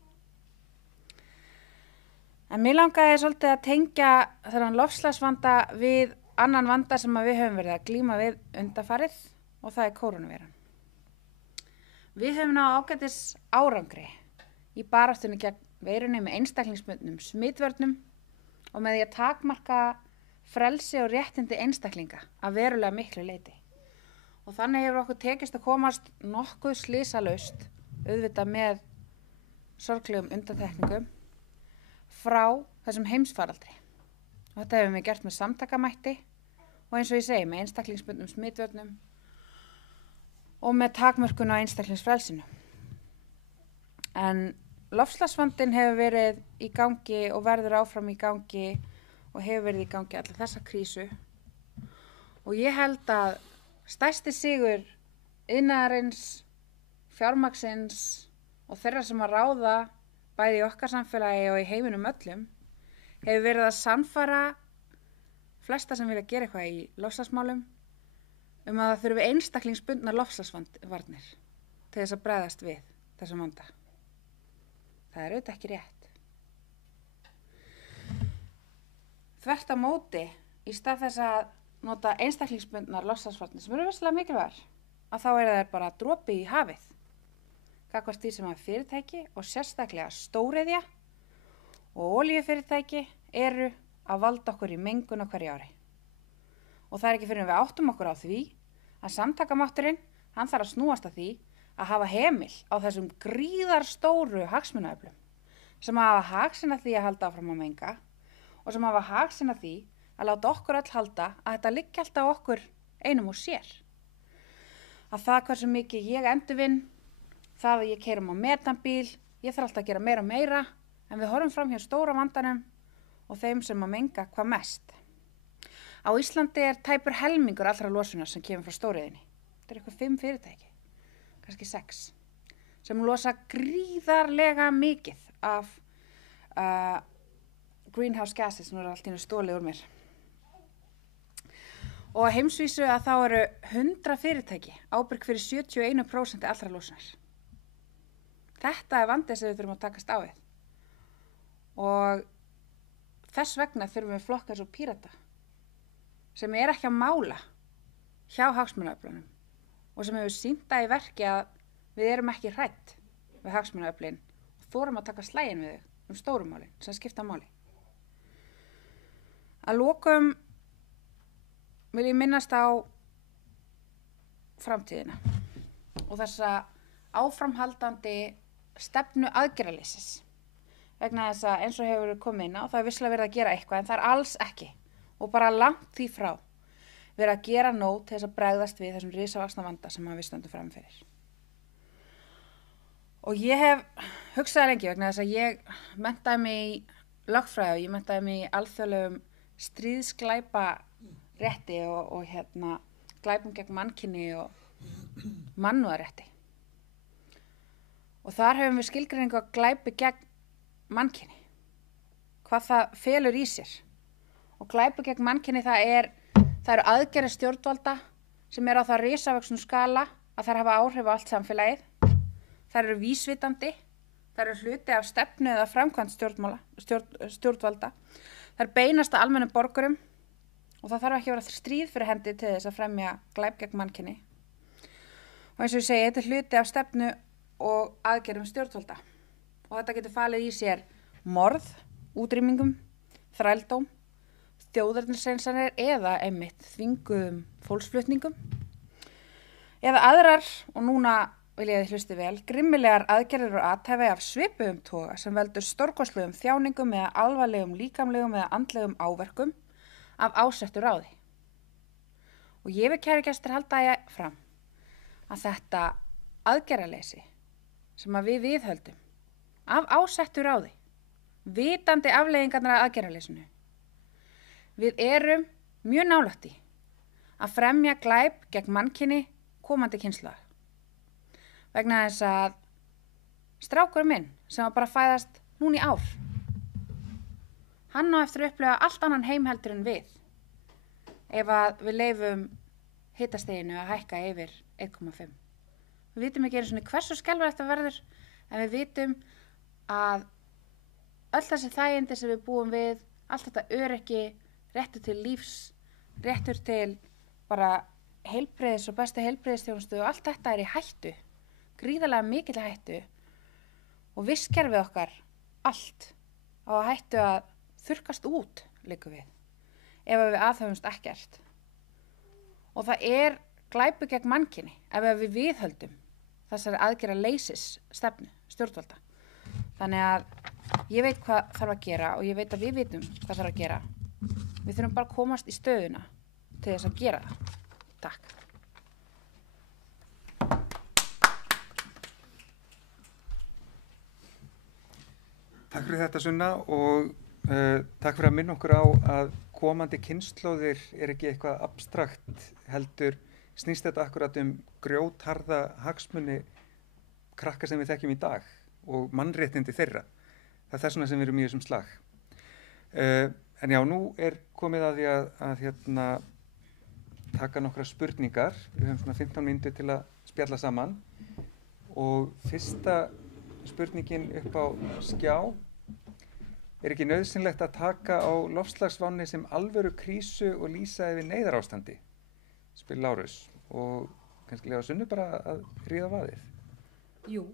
En mér langaði svolítið að tengja þennan loftslagsvanda við annan vanda sem við höfum verið að glíma við undanfarið og það kórónuveiran. Við höfum náð ágætis árangri í baráttunni gegn veirunni með einstaklingsbundnum smitvörnum og með því að takmarka frelsi og réttindi einstaklinga að verulega miklu leyti. Og þannig hefur okkur tekist að komast nokkuð slysalaust, auðvitað með sorglegum undantekningum, frá þessum heimsfaraldri. Og þetta hefur við gert með samtakamætti og eins og ég segi með einstaklingsbundnum smitvörnum og með takmörkun á einstaklingsfrelsinu. En loftslagsvandinn hefur verið í gangi og verður áfram í gangi og hefur verið í gangi allar þessa krísu og ég held að stærsti sigur iðnaðarins, fjármagnsins og þeirra sem að ráða bæði í okkar samfélagi og í heiminum öllum hefur verið að sannfæra flesta sem vilja gera eitthvað í loftslagsmálum að það þurfi einstaklingsbundnar loftslagsvarnir til þess að bregðast við þessum vanda. Það er auðvitað ekki rétt. Þvert á móti, í stað þess að nota einstaklingsbundnar loftslagsvarnir sem eru vissulega mikilvægar, að þá eru þær bara dropi í hafið. Gagnvart því sem að fyrirtæki og sérstaklega stóriðja og olíufyrirtæki eru að valda okkur í mengun á hverju ári. Og það er ekki fyrir en við áttum okkur á því að samtakamátturinn, hann þarf að snúast að því að hafa hemil á þessum gríðarstóru hagsmunaöflum sem hafa hagsinn að því að halda áfram að menga og sem hafa hagsinn að því að láta okkur öll halda að þetta liggi alltaf okkur einum og sér. Að það hversu mikið ég endurvinn, það að ég keyrum á metanbíl, ég þarf alltaf að gera meira og meira, en við horfum fram hjá stóra vandanum og þeim sem að menga hvað mest. Á Íslandi er tæpur helmingur allra losunar sem kemur frá stóriðinni. Þetta er eitthvað 5 fyrirtæki, kannski 6, sem losa gríðarlega mikið af greenhouse gases, nú er allt í einu stólið úr mér. Og á heimsvísu að þá eru 100 fyrirtæki ábyrg fyrir 71% allra losunar. Þetta er vandið sem við þurfum að takast á við. Og þess vegna þurfum við flokka eins og Pírata, sem er ekki að mála hjá hagsmunaöflunum og sem hefur sýnt það í verki að við erum ekki hrædd við hagsmunaöflin og þorum að taka slaginn við þau stórumálin sem skipta máli. Að lokum vil ég minnast á framtíðina og þessa áframhaldandi stefnu aðgerðaleysis. Vegna þess að eins og hefur komið inn á, það er visslega verið að gera eitthvað en það er alls ekki og bara langt því frá verið að gera nóg til þess að bregðast við þessum risavaxna vanda sem við stöndum fram fyrir. Og ég hef hugsað lengi vegna þess að ég menntaði mig í lögfræði og ég menntaði mig í alþjóðlegum stríðsglæpa rétti og glæpum gegn mannkyni og mannúðarrétti. Og þar hefum við skilgreiningu að glæpi gegn mannkyni, hvað það felur í sér. Og glæpi gegn mannkyni það eru aðgerðir stjórnvalda sem eru á það risavöxnum skala að þær hafa áhrif á allt samfélagið. Þær eru vísvitandi, þær eru hluti af stefnu eða framkvæmd stjórnvalda. Þær beinast að almennum borgurum og það þarf ekki að vera stríð fyrir hendi til þess að fremja glæp gegn mannkyni. Og eins og ég segi, þetta er hluti af stefnu og aðgerðum stjórnvalda. Og þetta getur falið í sér morð, útrýmingum, þrældóm, þjóðernishreinsanir eða einmitt þvinguðum fólksflutningum. Eða aðrar, og núna vil ég hlusti vel, grimmilegar aðgerðir og athæfi af svipuðum toga sem veldur stórkostlegum þjáningum eða alvarlegum líkamlegum eða andlegum áverkum af ásettu ráði. Og ég vil kæru gestir halda ég fram að þetta aðgerðaleysi sem að við viðhöldum af ásettu ráði, vitandi afleiðingarnar af aðgerðaleysinu. Við erum mjög nálægt í að fremja glæp gegn mannkyni komandi kynslóða. Vegna þess að strákurinn minn sem var bara að fæðast núna í ár, hann á eftir að upplifa allt annan heim heldur en við ef að við leyfum hitastiginu að hækka yfir 1,5. Við vitum ekki einu svona hversu skelfilegt það verður en við vitum að öll þessi þægindi sem við búum við, allt þetta öryggi, réttur til lífs, réttur til bara heilbrigðis og bestu heilbrigðisþjónustu og allt þetta er í hættu, gríðarlega mikil hættu og vistkerfið okkar allt á að hættu að þurrkast út liggur við ef við aðhöfumst ekkert. Og það er glæpur gegn mannkyni ef við viðhöldum þessari aðgerðaleysis stefnu stjórnvalda. Þannig að ég veit hvað þarf að gera og ég veit að við vitum hvað þarf að gera. Við þurfum bara að komast í stöðuna til þess að gera það. Takk. Takk fyrir þetta Sunna og takk fyrir að minna okkur á að komandi kynslóðir er ekki eitthvað abstrakt heldur snýst þetta akkurat grjótharða hagsmuni krakka sem við þekkjum í dag og mannréttindi þeirra. Það er þess vegna sem við erum í þessum slag. En já, nú er komið að því að taka nokkra spurningar. Við höfum svona 15 mínútur til að spjalla saman og fyrsta spurningin upp á skjá: er ekki nauðsynlegt að taka á loftslagsvánni sem alvöru krísu og lýsa yfir neyðarástandi? Spyr Lárus, og kannski lega Sunnu bara að ríða vaðið. Jú,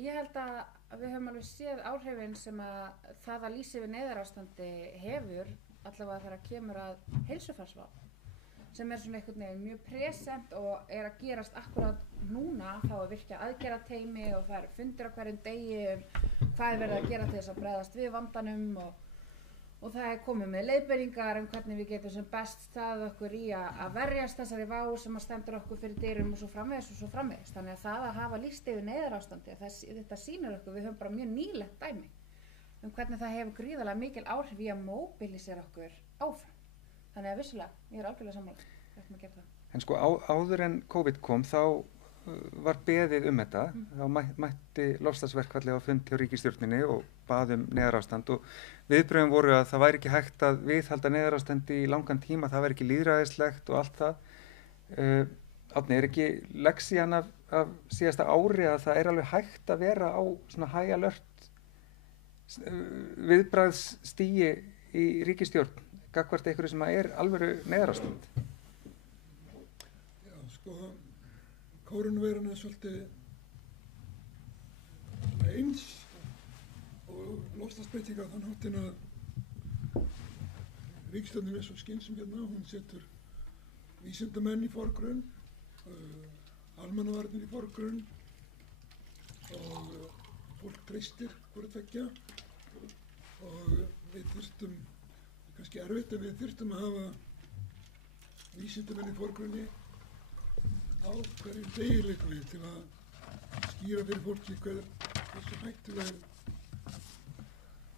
ég held að við höfum alveg séð áhrifin sem að það að lýsa yfir neyðarástandi hefur, allavega þegar kemur að heilsufarsvá, sem er svona einhvern veginn mjög present og er að gerast akkurat núna. Þá að virkja aðgerðateymi og það eru fundir á hverjum degi hvað er verið að gera til þess að bregðast við vandanum og það er komið með leiðbeiningar hvernig við getum sem best staðið okkur í að verjast þessari vá sem að stendur okkur fyrir dyrum og svo framvegis. Þannig að það að hafa lýst yfir neyðarástandi, þetta sýnir okkur, við höfum bara mjög nýlegt dæmi hvernig það hefur gríðarlega mikil áhrif í að móbilisera okkur áfram. Þannig að vissulega, ég er algjörlega sammála, við ætlum að gera það. En sko áður en COVID kom þá var beðið þetta, þá mætti loftslagsverkfalli á fund hjá ríkisstjórninni og bað neyðarástand, og viðbrögðin voru að það væri ekki hægt að viðhalda neyðarástandi í langan tíma, það væri ekki lýðræðislegt og allt það. Árni, er ekki lexían af síðasta ári að það er alveg hægt að vera á svona high alert viðbragðsstigi í ríkisstjórn gagnvart einhverju sem er alvöru neyðarástand? Já, sko, kórónuveiran er svolítið eins og loftslagsbreytingar þann hátinn að ríkisstjórnin er svo skynsum hérna, hún setur vísindamenn í forgrunn, almannavarnir í forgrunn og fólk treystir hvort tveggja, og við þurftum, kannski erfitt, en við þurftum að hafa vísindamenn í forgrunni á hverjum degi leikum við til að skýra fyrir fólki hversu hættuleg,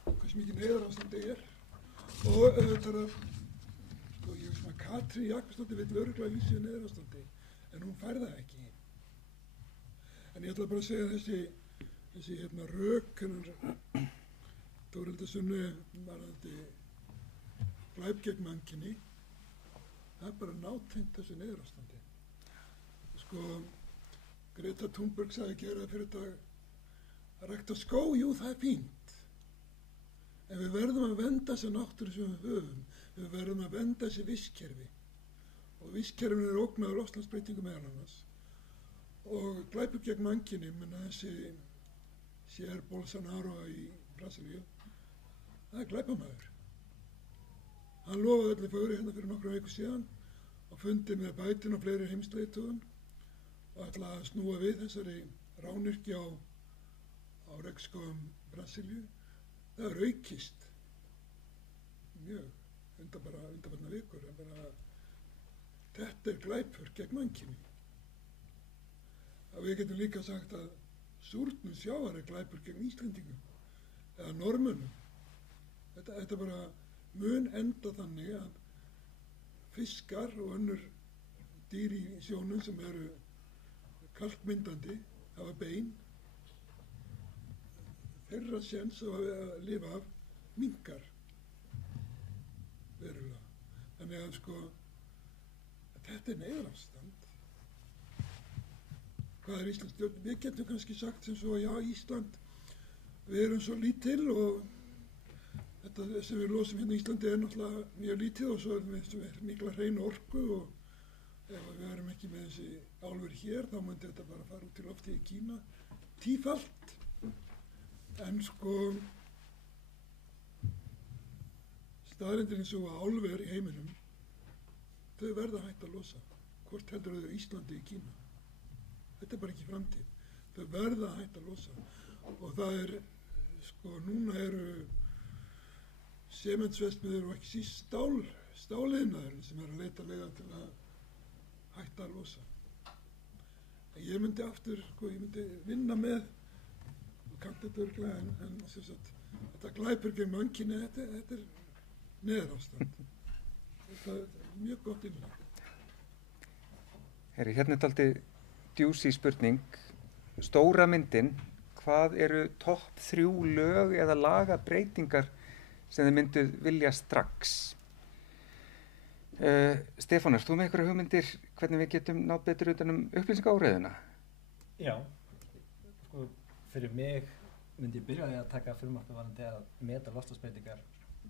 hversu mikið neyðarástandi er. Og auðvitað að, sko, ég veist maður, Katrín Jakobsdóttir vill örugglega lýsa yfir neyðarástandi, en hún fær það ekki. En ég ætla bara að segja þessi rök hennar Þórhildar Sunnu varðandi glæp gegn mannkyni, það er bara nátengt þessu neyðarástandi. Sko, Greta Thunberg sagði gera fyrir þetta að rækta skó, jú, það er fínt. En við verðum að vernda þessa náttúru sem við höfum. Við verðum að vernda þessi vistkerfi. Og vistkerfin er ógnaður loftslagsbreytingum meðal annars. Og glæpur gegn mannkyni, menna þessi Jair Bolsonaro í Brasilíu, það er glæpamaður. Hann lofaði öllu fögru hérna fyrir nokkrum viku síðan og fundi með Biden og fleiri heimsleiðtogum og ætlaði að snúa við þessari rányrkju á regnskógum Brasilíu. Það er aukist mjög undanfarna vikur. Þetta er glæpur gegn mannkyni. Við getum líka sagt að súrnun sjávar er glæpur gegn Íslendingum eða Norðmönnum. Þetta bara mun enda þannig að fiskar og önnur dýr í sjónum sem eru kalkmyndandi, hafa bein, þeirra séns að lifa af minnkar verulega. Þannig að sko, þetta er neyðarástand. Hvað er Ísland stjórn? Við getum kannski sagt sem svo, já, Ísland, við erum svo lítil og þetta sem við losum hérna í Íslandi er náttúrulega mjög lítið og svo erum við mikla hreina orku og ef við erum ekki með þessi álver hér þá myndi þetta bara fara út í loftið í Kína tífalt. En sko, staðreyndin er svo að álver í heiminum, þau verða hægt að losa. Hvort heldur þau Íslandi í Kína? Þetta er bara ekki framtíð. Þau verða hægt að losa. Og það er, sko, núna eru sementsverksmiðjur og ekki síst stáliðnaðurinn sem er að leita leiða til að hætta að losa. En ég myndi aftur, sko, ég myndi vinna með, þú kannt þetta örugglega, en sem sagt, þetta glæpur gegn mannkyni, þetta er neyðarástand. Þetta er mjög gott innlag. Hérna er dálítið djúsí spurning. Stóra myndin, hvað eru topp 3 lög eða lagabreytingar sem þið mynduð vilja strax? Stefán, ert þú með einhverja hugmyndir hvernig við getum náð betur utan upplýsingaáreiðuna? Já, sko, fyrir mig myndi ég byrja á því að taka frumvarpið varðandi að meta loftslagsbreytingar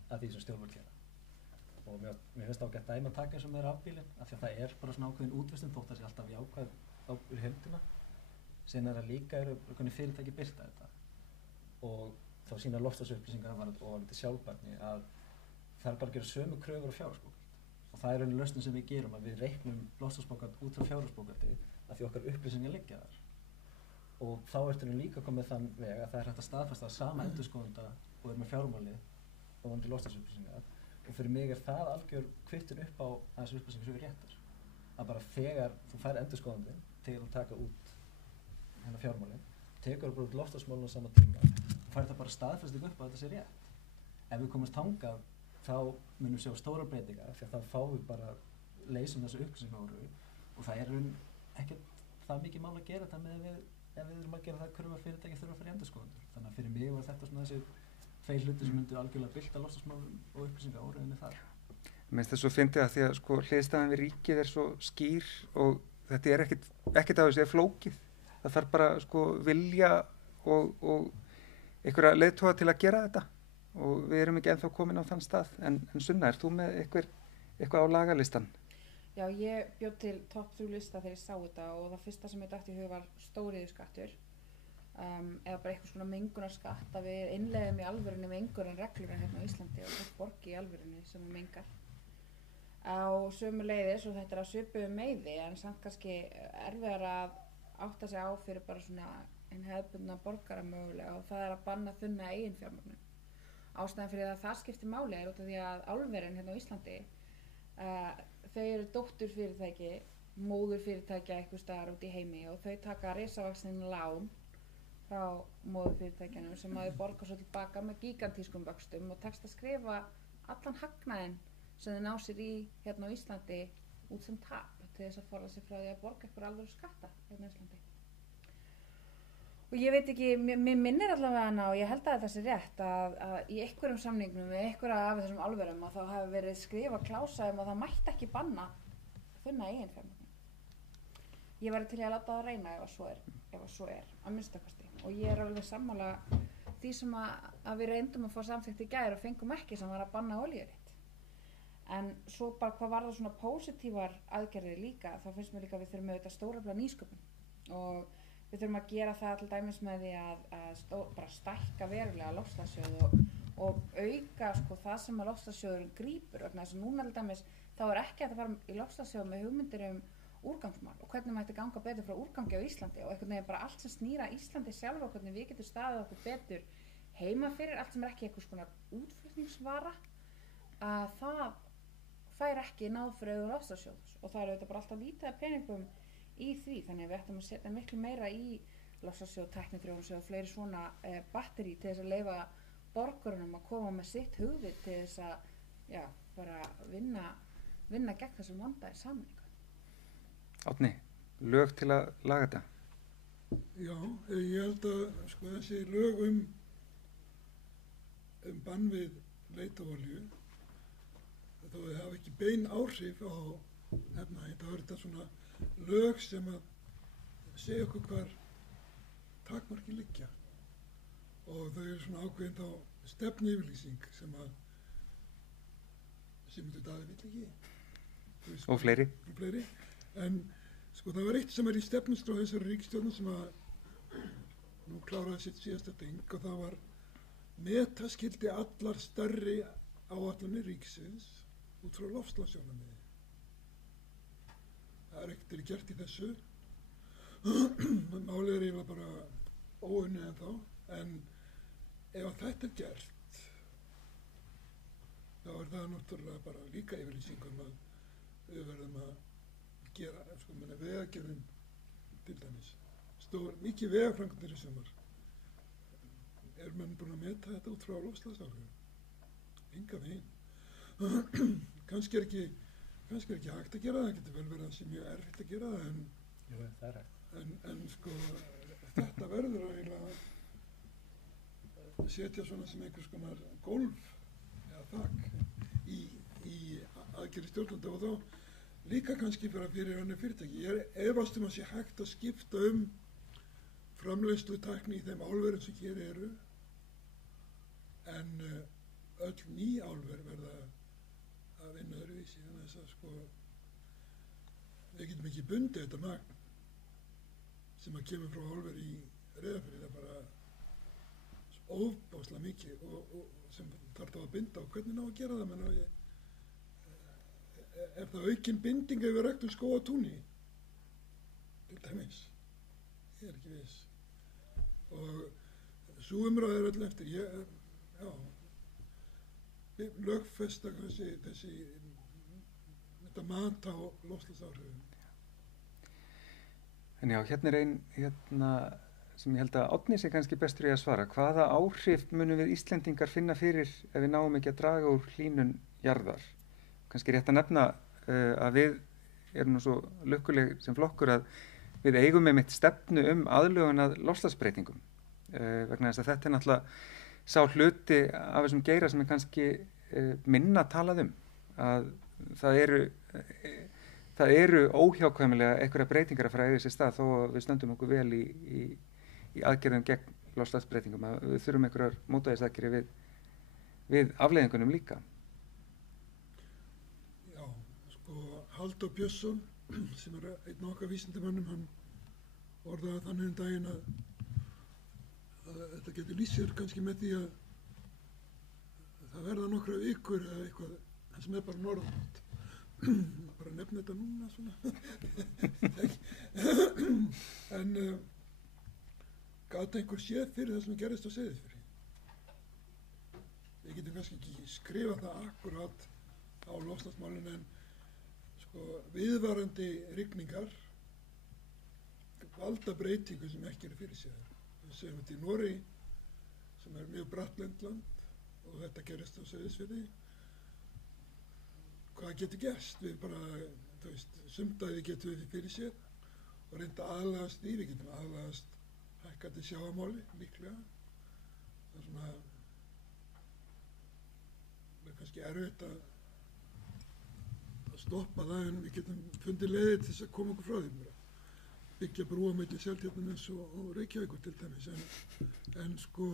að því sem stjórnvöld gera. Og mér finnst ágætt dæmi að taka eins og með rafbílinn, af því að það er bara svona ákveðin útvistun þótt að sé alltaf jákvæð á heildina. Síðan er það líka hvernig fyrirtæki birta þetta. Og þá sýna loftslagsupplýsingar varðandi sjálfbærni að það er bara að gera sömu kröfur á fjárhagsbókhald. Og það er raunin lausnin sem við gerum, að við reiknum loftslagsbókhald út frá fjárhagsbókhaldi af því okkar upplýsingar liggja þar. Og þá ertu líka komið þann veg að það er hægt að staðfesta sama endurskoðanda og er með fjármálið og vandir loftslagsupplýsingar. Og fyrir mig er það algjör kvittun upp á að þessu upplýsingar séu réttar. Að bara þegar þú fær endurskoðandi til að taka út hennar fjármálið, tekur bara út loftslagsmálinu á sama tíma og fær það bara staðfesting upp á að þetta sé rétt. Ef við komumst þangað þá munum við sjá stóra breytingar því að þá fáum við bara leysum þessu upplýsingaóreiðu og það er ekkert það mikið mál að gera þetta með ef við erum að gera það kröfur fyrirtæki þurfa að fara í endurskoðendur. Þannig að fyrir mig var þetta svona þessi 2 hlutir sem myndu algjörlega bylta loftslagsmálum og upplýsingaóreiðunni þar. Mér finnst það svo fyndið að því að sko hliðstæðan við ríkið er svo skýr og þetta er ekkert af þessu er flókið. Það þarf bara sko vilja og einhverja leiðtoga til að gera þetta og við erum ekki ennþá komin á þann stað. En Sunna, ert þú með eitthvað á lagalistan? Já, ég bjóð til topp 3 lista þegar ég sá þetta og það fyrsta sem ég datt í hug var stóriðjuskattur eða bara eitthvað svona mengunarskatt að við innleiðum í alvörunni mengunarreglur hérna á Íslandi og fólk borgi í alvörunni sem mengar. Á sömu leiðis og þetta er að svipuðu meiði en samt kannski erfiðar að átta sig á fyrir bara svona hinn hefðbundna borgara mögulega og það er að banna þunna eiginfjármögnun. Ástæðan fyrir að það skiptir máli er út af því að álverin hérna á Íslandi þau eru dótturfyrirtæki, móðurfyrirtækja einhvers staðar út í heimi og þau taka risavaxin lán frá móðurfyrirtækjanum sem að þau borga svo tilbaka með gigantískum vöxtum og tekst að skrifa allan hagnaðinn sem þau ná sér í hérna á Íslandi út sem tap til þess að forða sig frá því að borga eitthvað alveg skatta hérna á Íslandi. Og ég veit ekki, mér minnir allavega hana og ég held að þetta sé rétt að í einhverjum samningnum við einhverja af þessum álverum að þá hafi verið skrifa klása að það mætti ekki banna þunna eiginfjármögnun. Ég væri til að láta það reyna ef svo er, að minnstakosti. Og ég er alveg sammála því sem að við reyndum að fá samþykkt í gær og fengum ekki sem var að banna olíurit. En svo bara hvað var það svona pósitívar aðgerðir líka, þá finnst mér líka að við þurfum auðvitað stórefla nýsköpun og við þurfum að gera það til dæmis með því að bara stækka verulega loftslagssjóð og auka sko það sem að loftslagssjóðurinn grípur vegna þess að núna til dæmis þá er ekki hægt að fara í loftslagssjóð með hugmyndir úrgangsmál og hvernig mætti ganga betur frá úrgangi á Íslandi og einhvern veginn bara allt sem snýra Íslandi sjálf og hvernig við getum staðið okkur betur heima fyrir allt sem er ekki einhvers konar útflutningsvara að það fær ekki náð fyrir auðvitað loftslagssjóðs og það er auðvitað bara alltaf lítið af peningum í því, þannig að við ættum að setja miklu meira í loftslagssjóð, tækniþróunarsjóð og fleiri svona batteri til þess að leyfa borgurunum að koma með sitt hugvit til þess að bara vinna gegn þessum vanda í sameiningu. Árni, lög til að laga þetta? Já, ég held að sko þessi lög um bann við leit á olíu þó þau hafa ekki bein áhrif á efnahag, þá er þetta svona lög sem að segja okkur hvar takmarki liggja og þau eru svona ákveðin þá stefnuyfirlýsing sem Sigmundur Davíð vill ekki og fleiri en sko það var eitt sem er í stefnuskrá þessari ríkisstjórnar sem að nú kláraði sitt síðasta þing og það var meta skyldi allar stærri áætlanir ríkisins út frá loftslagssjónarmiði. Það er ekkert verið gert í þessu. Málið er eiginlega bara óunnið ennþá, en ef þetta er gert, þá er það náttúrulega bara líka yfirlýsingum að við verðum að gera, sko, vegagerðin til dæmis. Mikið vegaframkvæmdir í sumar. Er menn búin að meta þetta út frá loftslagsáhrifum? Engan veginn. Kannski er ekki kannski er ekki hægt að gera það, það getur vel verið að það sé mjög erfitt að gera það, Jú, það er hægt. en sko þetta verður að eiginlega setja svona sem einhvers konar gólf eða þak í aðgerðir stjórnvalda og þá líka kannski fyrir önnur fyrirtæki. Ég efast að sé hægt að skipta framleiðslutækni í þeim álverum sem hér eru, en öll ný álver verða að vinna öðruvísi, þannig að sko við getum ekki bundið þetta magn sem að kemur frá álver í Reyðarfirði, það er bara ofbáslega mikið og sem þarf þá að binda og hvernig ná að gera það, menn er það aukin binding ef við ræktum skóg á túni til dæmis, ég er ekki viss og svo umræða er öll eftir lögfesta þetta mat á loftslagsáhrifum. En já, hérna er ein sem ég held að Árni sé kannski bestur í að svara. Hvaða áhrif munum við Íslendingar finna fyrir ef við náum ekki að draga úr hlýnun jarðar? Kannski rétt að nefna að við erum nú svo lukkuleg sem flokkur að við eigum einmitt stefnu aðlögun að loftslagsbreytingum vegna þess að þetta er náttúrulega sá hluti af þessum geira sem er kannski minna talað að það eru óhjákvæmilega einhverja breytingar að fara að eiga sér stað þó að við stöndum okkur vel í aðgerðum gegn loftslagsbreytingum, að við þurfum einhverjar mótvægisaðgerðir við afleiðingunum líka. Já, sko Halldór Björnsson sem er einn okkar vísindamönnum, hann orðaði þannig daginn að þetta getur lýst sér kannski með því að það verða nokkra vikur eða eitthvað sem er bara norðátt. Bara nefna þetta núna svona. En gat einhver séð fyrir það sem gerist á Seyðisfirði? Við getum kannski ekki skrifað það akkurat á loftslagsmálinu, en sko viðvarandi rigningar valda breytingu sem ekki eru fyrir sér. Við segjum þetta í Noregi sem er mjög bratt landland og þetta gerist á Seyðisfirði. Hvað getur gerst? Við bara, þú veist, sumdæði getum við fyrir sér og reynda aðlagast því, við getum aðlagast hækkandi sjávarmáli líklega. Það er svona, það er kannski erfitt að stoppa það, en við getum fundið leiðir til þess að koma okkur frá því. Byggja brúa milli Seltjarnarness og Reykjavíkur til dæmis, en sko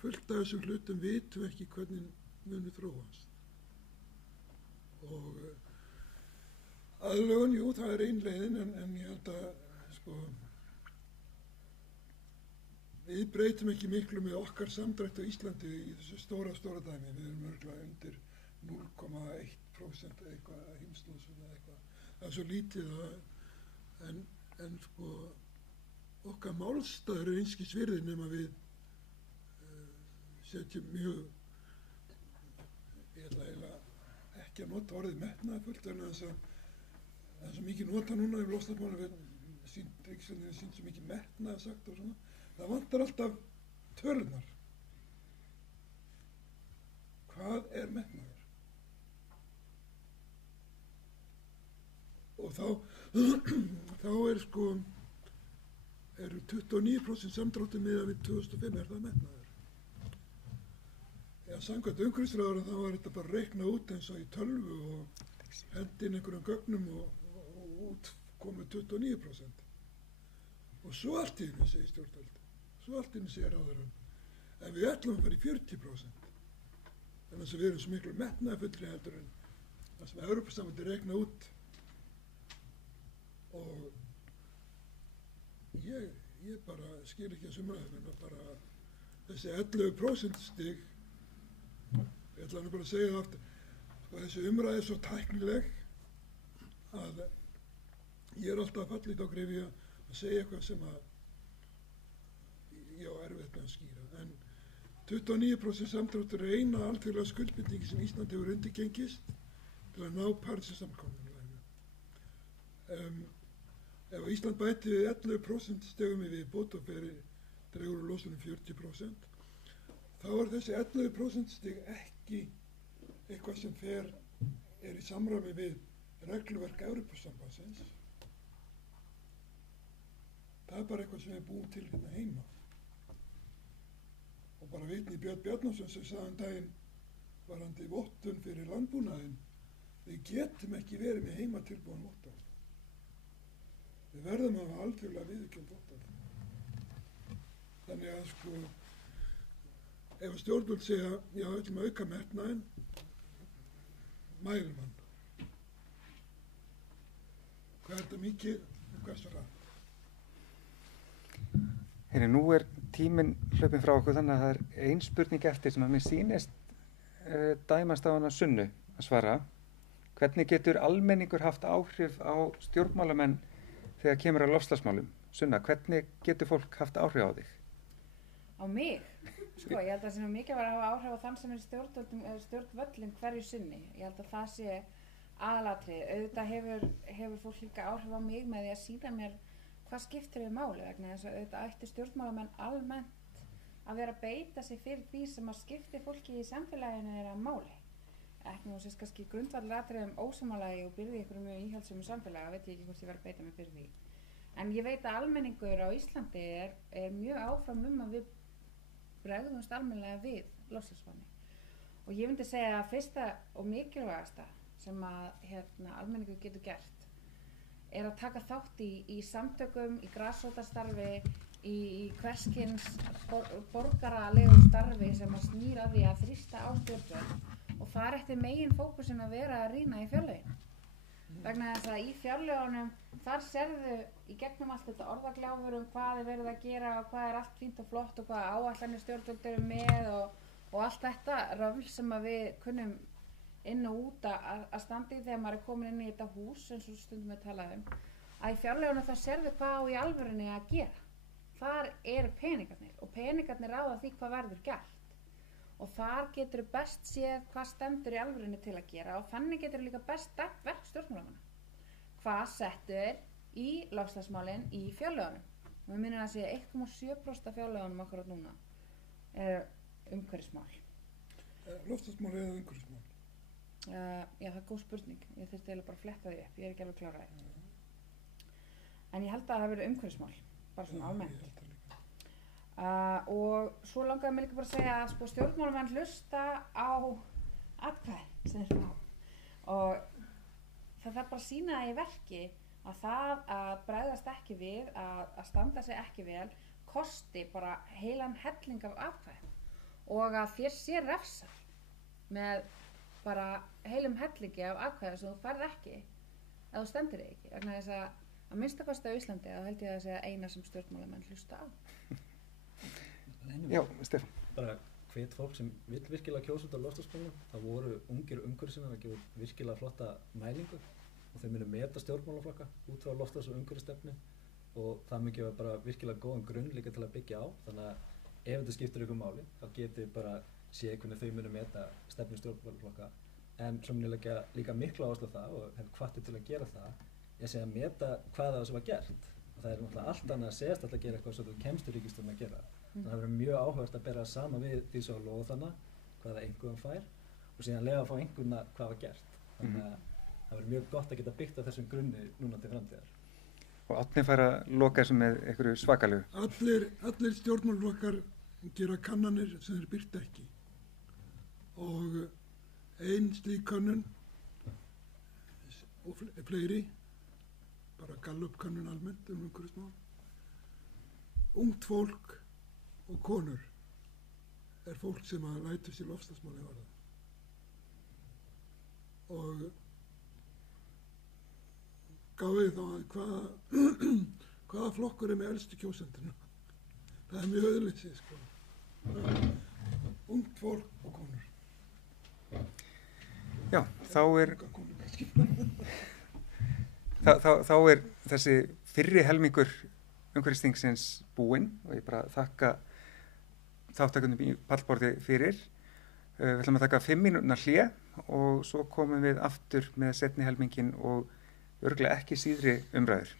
fullt af þessum hlutum vitum við ekki hvernig muni þróast. Og aðlögun, jú, það er ein leiðin, en ég held að sko við breytum ekki miklu með okkar samdrætt á Íslandi í þessu stóra dæmi. Við erum örugglega undir 0,1% eitthvað heimslosun eða eitthvað. Það er svo lítið en sko okkar málstaður er einskis virði nema við setjum mjög, ég ætla eiginlega ekki að nota orðið metnaðarfullt, en þess að það er svo mikið nota núna í loftslagsmálum, ríkisstjórnin er sýnt svo mikið metnað sagt og svona. Það vantar alltaf tölurnar. Hvað er metnaður? Og þá eru 29% samdráttur miðað við 2005, er það metnaður? Já, samkvæmt umhverfisráðherra þá var þetta bara reiknað út eins og í tölvu og hendi inn einhverjum gögnum og út komu 29%. Og svo allt í einu segir stjórnvöld, svo allt í einu segir ráðherrann, en við ætlum að fara í 40%. Þannig að við erum svo miklu metnaðarfullri heldur en það sem Evrópusambandið reiknað út. Og ég bara skil ekki að sumræðum, en bara þessi 11% stig, ég ætla nú bara að segja það aftur, sko þessi umræði er svo tæknileg að ég er alltaf fallið á greifi að segja eitthvað sem að ég á erfitt með að skýra. En 29% samdráttur er eina alþjóðlega skuldbindingi sem Ísland hefur undirgengist til að ná Parísarsamkomulaginu. Ef Ísland bæti við 11% stegum í viðbót og dregur úr losunum 40%, þá er þessi 11% steg ekki eitthvað sem fer er í samræmi við regluverk Evrópusambandsins. Það er bara eitthvað sem er búin til hérna heima. Og bara vitni Björn Bjarnason sem sagði daginn varandi vottun fyrir landbúnaðinn, við getum ekki verið með heima tilbúin vottun. Við verðum að hafa alþjóðlega viðurkennd vottun. Þannig að sko, ef stjórnvöld segja, já, við ætlum að auka metnaðinn, mælum hann. Hvað er þetta mikið og hvað er það rætt? Nú er tíminn hlaupinn frá okkur þannig að það er ein spurning eftir sem að mér sýnist dæmast á hana Sunnu að svara. Hvernig getur almenningur haft áhrif á stjórnmálamenn þegar kemur að loftslagsmálum? Sunna, hvernig getur fólk haft áhrif á þig? Á mig? Sko, ég held að það sé mikið að hafa áhrif á þann sem er stjórnvöllum hverju sinni. Ég held að það sé aðalatrið. Auðvitað hefur fólk líka áhrif á mig með því að sýna mér hvað skiptir við máli vegna þess að auðvitað ætti stjórnmálamenn almennt að vera að beita sig fyrir því sem að skipti fólki í samfélaginu er að máli. Ekki nú sést kannski grundvallaratriðum ósamálagi og byrði ykkur mjög íhaldssömu samfélagi, veit ég ekki hvort ég verð að beita mig fyrir því. En ég veit að almenningur á Íslandi er mjög áfram að við bregðumst almennilega við loftslagsvánni. Og ég myndi segja að fyrsta og mikilvægasta sem að almenningur getur gert er að taka þátt í samtökum, í grasrótarstarfi, í hverskins borgaralegu starfi sem að snýra því að þrýsta á stjórnvöld og það er eftir megin fókusin að vera að rýna í fjárlögin. Vegna þess að í fjárlögunum þar sérðu í gegnum allt þetta orðagláfur hvað er verið að gera og hvað er allt fínt og flott og hvað áætlanir stjórnvöld eru með og allt þetta röfl sem að við kunnum inn og út að standa í þegar maður er komin inn í þetta hús eins og stundum við talaðum að í fjárlögunum þá sérðu hvað á í alvörunni að gera. Þar eru peningarnir og peningarnir ráða því hvað verður gert og þar getur best séð hvað stendur í alvörunni til að gera og þannig getur líka best dæmt verk stjórnmálamanna. Hvað settur í loftslagsmálin í fjárlögunum? Við minnum að sé 1,7% af fjárlögunum akkurat núna er umhverfismál. Loftslagsmál eða umhverfismál? Já, það er góð spurning. Ég þurfti eiginlega bara að fletta því upp. Ég er ekki alveg kláraði. En ég held að það verið umhverfismál, bara svona almennt. Og svo langaði mig líka bara að segja að sko, stjórnmálamenn hlusta á atkvæði sem þeir fá. Og það þarf bara að sýna það í verki að það að bregðast ekki við, að standa sig ekki vel, kosti bara heilan helling af atkvæði. Og að þér sé refsað með bara heilum hellingi af atkvæði sem þú færð ekki ef þú stendur þig ekki. Vegna þess að minnstakosti á Íslandi þá held ég að það sé eina sem stjórnmálamenn hlusta á. Já, Stefán. Bara hvet fólk sem vill virkilega kjósa út á loftslagsmálum. Það voru ungir umhverfissinnar að gefa virkilega flotta mælingu og þeir munu meta stjórnmálaflokka út frá loftslags- og umhverfisstefnu og það mun gefa bara virkilega góðan grunn líka til að byggja á. Þannig að ef þetta skiptir ykkur máli þá getið bara séð hvernig þau munu meta stefnu stjórnmálaflokka. En svo mun ég líka mikla áherslu á það og hef hvattir til að gera það ég segi að meta hvað það sem var gert. Og það er náttúrulega allt annað að segast alltaf að gera eitthvað sem þú kemst í ríkisstjórn að gera. Þannig að það verður mjög áhugavert að bera saman við því sem var loðað þarna, hvaða einhverjum fær og síðan lega að fá einhverjum hvað var gert. Þannig að það verður mjög gott að geta byggt á þessum grunni núna til framtíðar. Og Árni fær að loka þessu með einhverju svakalegu. Allir stjórnmálaflokkar gera kannanir sem þeir birta ekki. Og ein slík könnun og fleiri, bara Gallup könnun almennt umhverfismál. Ungt fólk og konur er fólk sem að lætur sér loftslagsmáli varða. Og gáðið þá að hvaða flokkur er með elstu kjósendurna. Það er mjög auðlýsið, sko. Ungt fólk og konur. Já, þá er þessi fyrri helmingur umhverfisþingsins búinn og ég bara þakka þáttakendum í pallborði fyrir. Við ætlum að taka 5 mínútna hlé og svo komum við aftur með seinni helmingin og örugglega ekki síðri umræður.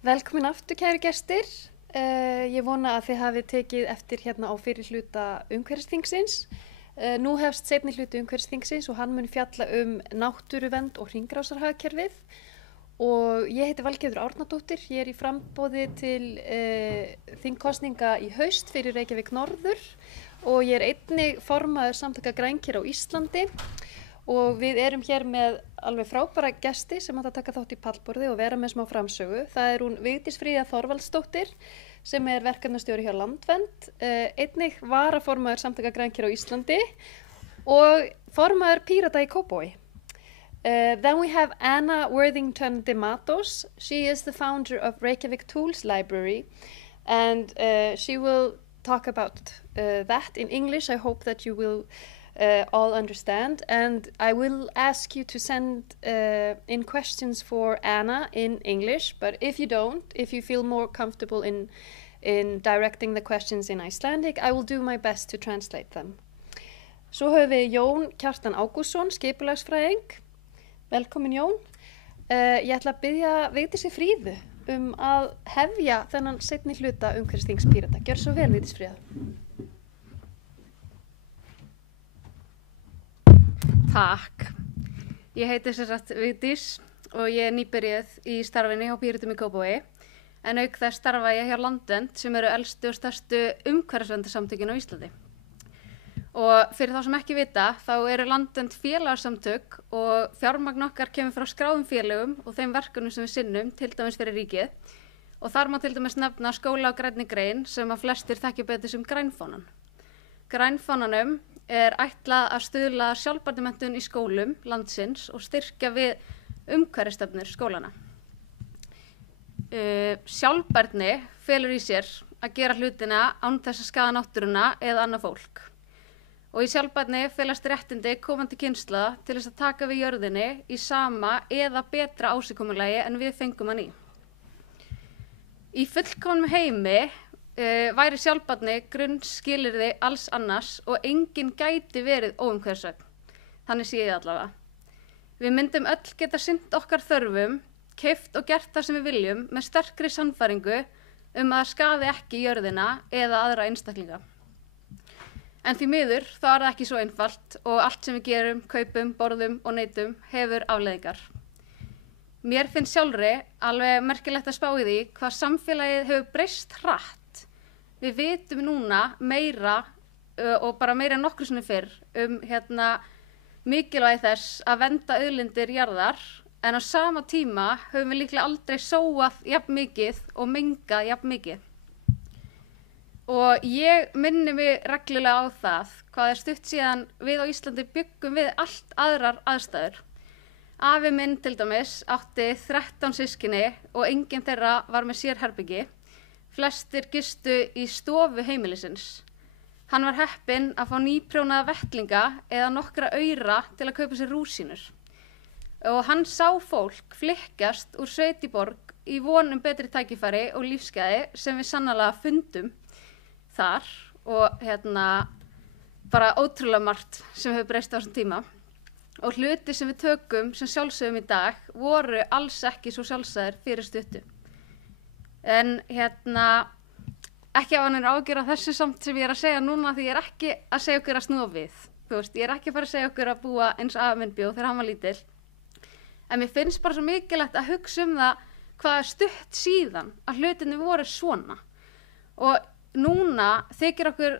Velkomin aftur, kæri gestir. Ég vona að þið hafið tekið eftir hérna á fyrir hluta umhverfisþingsins. Nú hefst seinni hluti umhverfisþingsins og hann mun fjalla náttúruvernd og hringrásarhagkerfið. Og ég heiti Valgerður Árnadóttir. Ég í framboði til þingkosninga í haust fyrir Reykjavík Norður og ég einnig formaður samtaka Grænker á Íslandi. Og við hér með alveg frábæra gesti sem ætla að taka þátt í pallborði og vera með smá framsögu. Það hún Vigdís Fríða Þorvaldsdóttir sem verkefnastjóri hjá Landvernd, einnig varaformaður samtaka Grænker á Íslandi og formaður Pírata í Kópavogi. Then we have Anna Worthington de Matos. She is the founder of Reykjavik Tools Library and she will talk about that in English. I hope that you will all understand, and I will ask you to send in questions for Anna in English, but if you feel more comfortable in directing the questions in Icelandic, I will do my best to translate them. Svo höfum við Jón Kjartan Ágústsson, skipulagsfræðing. Velkomin Jón. Ég ætla að biðja Vigdísi Fríðu að hefja þennan seinni hluta umhverfisþings Pírata. Gjör svo vel, Vigdís Fríða. Takk. Ég heiti Vigdís og ég nýbyrjuð í starfinni hjá Píratum í Kópavogi. En auk þess starfa ég hjá Landvernd sem elstu og stærstu umhverfisverndarsamtökin á Íslandi. Og fyrir þá sem ekki vita, þá Landvernd félagasamtök og fjármagn okkar kemur frá skráðum félögum og þeim verkefnum sem við sinnum, til dæmis fyrir ríkið. Og þar má til dæmis nefna skóla á grænni grein sem að flestir þekkja betur sem grænfánan. Grænfánanum ætlað að stuðla sjálfbærni menntun í skólum landsins og styrkja við umhverfisstefnur skólana. Sjálfbærni felur í sér að gera hlutina án þess að skaða náttúruna eða annað fólk. Og í sjálfbærni felast réttindi komandi kynslóða til þess að taka við jörðinni í sama eða betra ásigkomulagi en við fengum hann í. Í fullkomnum heimi væri sjálfbærni grunnskilyrði alls annars og enginn gæti verið óumhverfisvænn. Þannig sé ég allavega. Við myndum öll geta sinnt okkar þörfum, keypt og gert það sem við viljum með sterkri sannfæringu að það skaði ekki jörðina eða aðra einstaklinga. En því miður þá það ekki svo einfalt og allt sem við gerum, kaupum, borðum og neytum hefur afleiðingar. Mér finnst sjálfri alveg merkilegt að spá í því hvað samfélagið hefur breyst hratt. Við vitum núna meira og bara meira en nokkru sinni fyrr mikilvægi þess að vernda auðlindir jarðar, en á sama tíma höfum við líklega aldrei sóað jafn mikið og mengað jafn mikið. Og ég minni mig reglulega á það hvað stutt síðan við á Íslandi byggum við allt aðrar aðstæður. Afi minn til dæmis átti 13 systkini og enginn þeirra var með sérherbyggi. Flestir gistu í stofu heimilisins. Hann var heppinn að fá nýprjónaða vettlinga eða nokkra aura til að kaupa sér rúsínur. Og hann sá fólk flykkjast úr sveit í borg í von betri tækifæri og lífsgæði sem við sannarlega fundum þar og bara ótrúlega margt sem hefur breyst á þessum tíma. Og hluti sem við tökum sem sjálfsögum í dag voru alls ekki svo sjálfsagðir fyrir stuttu. En ekki af hann ágjör af þessu samt sem ég að segja núna því ég ekki að segja okkur að snúa við. Ég ekki að fara að segja okkur að búa eins og afi minn bjó þegar hann var lítill. En mér finnst bara svo mikilvægt að hugsa það hvað stutt síðan að hlutinni voru svona. Og núna þykir okkur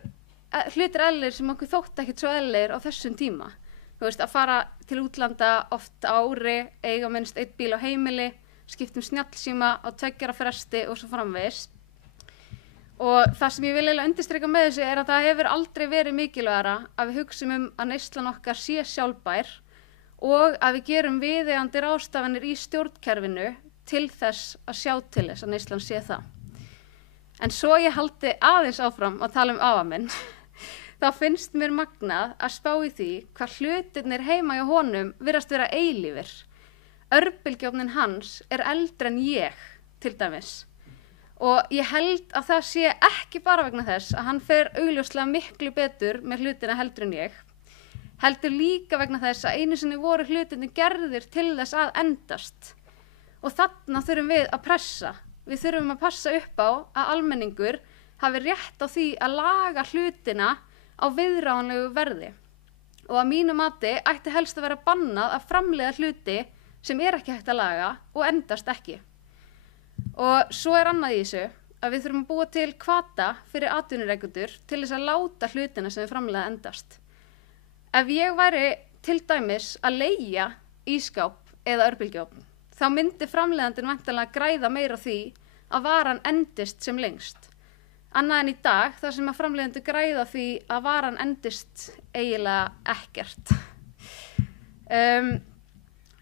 hlutir eðlilegir sem okkur þótti ekkert svo eðlilegir á þessum tíma. Að fara til útlanda oft á ári, eiga minnst 1 bíl á heimili, skiptum snjallsíma á 2 ára fresti og svo framvegis. Og það sem ég vil eiginlega undirstrika með þessu að það hefur aldrei verið mikilvægara að við hugsum að neyslan okkar sé sjálfbær og að við gerum viðeigandi ráðstafanir í stjórnkerfinu til þess að sjá til þess að neyslan sé það. En svo ég haldi aðeins áfram að tala afa minn, þá finnst mér magnað að spá í því hvað hlutirnir heima hjá honum virðast vera eilífir. Örbylgjuofninn hans eldri en ég, til dæmis. Og ég held að það sé ekki bara vegna þess að hann fer augljóslega miklu betur með hlutina heldur en ég. Heldur líka vegna þess að einu sinni voru hlutinni gerðir til þess að endast. Og þarna þurfum við að pressa við þurfum að passa upp á að almenningur hafi rétt á því að laga hlutina á viðráðanlegu verði. Og að mínu mati ætti helst að vera bannað að framleiða hluti sem ekki hægt að laga og endast ekki. Og svo annað í þessu að við þurfum að búa til hvata fyrir atvinnurekendur til þess að láta hlutina sem við framleiða endast. Ef ég væri til dæmis að leigja ískáp eða örbylgjuofn, þá myndi framleiðandinn væntanlega græða meira á því að varan endist sem lengst. Annað en í dag, þar sem að framleiðendur græða því að varan endist eiginlega ekkert.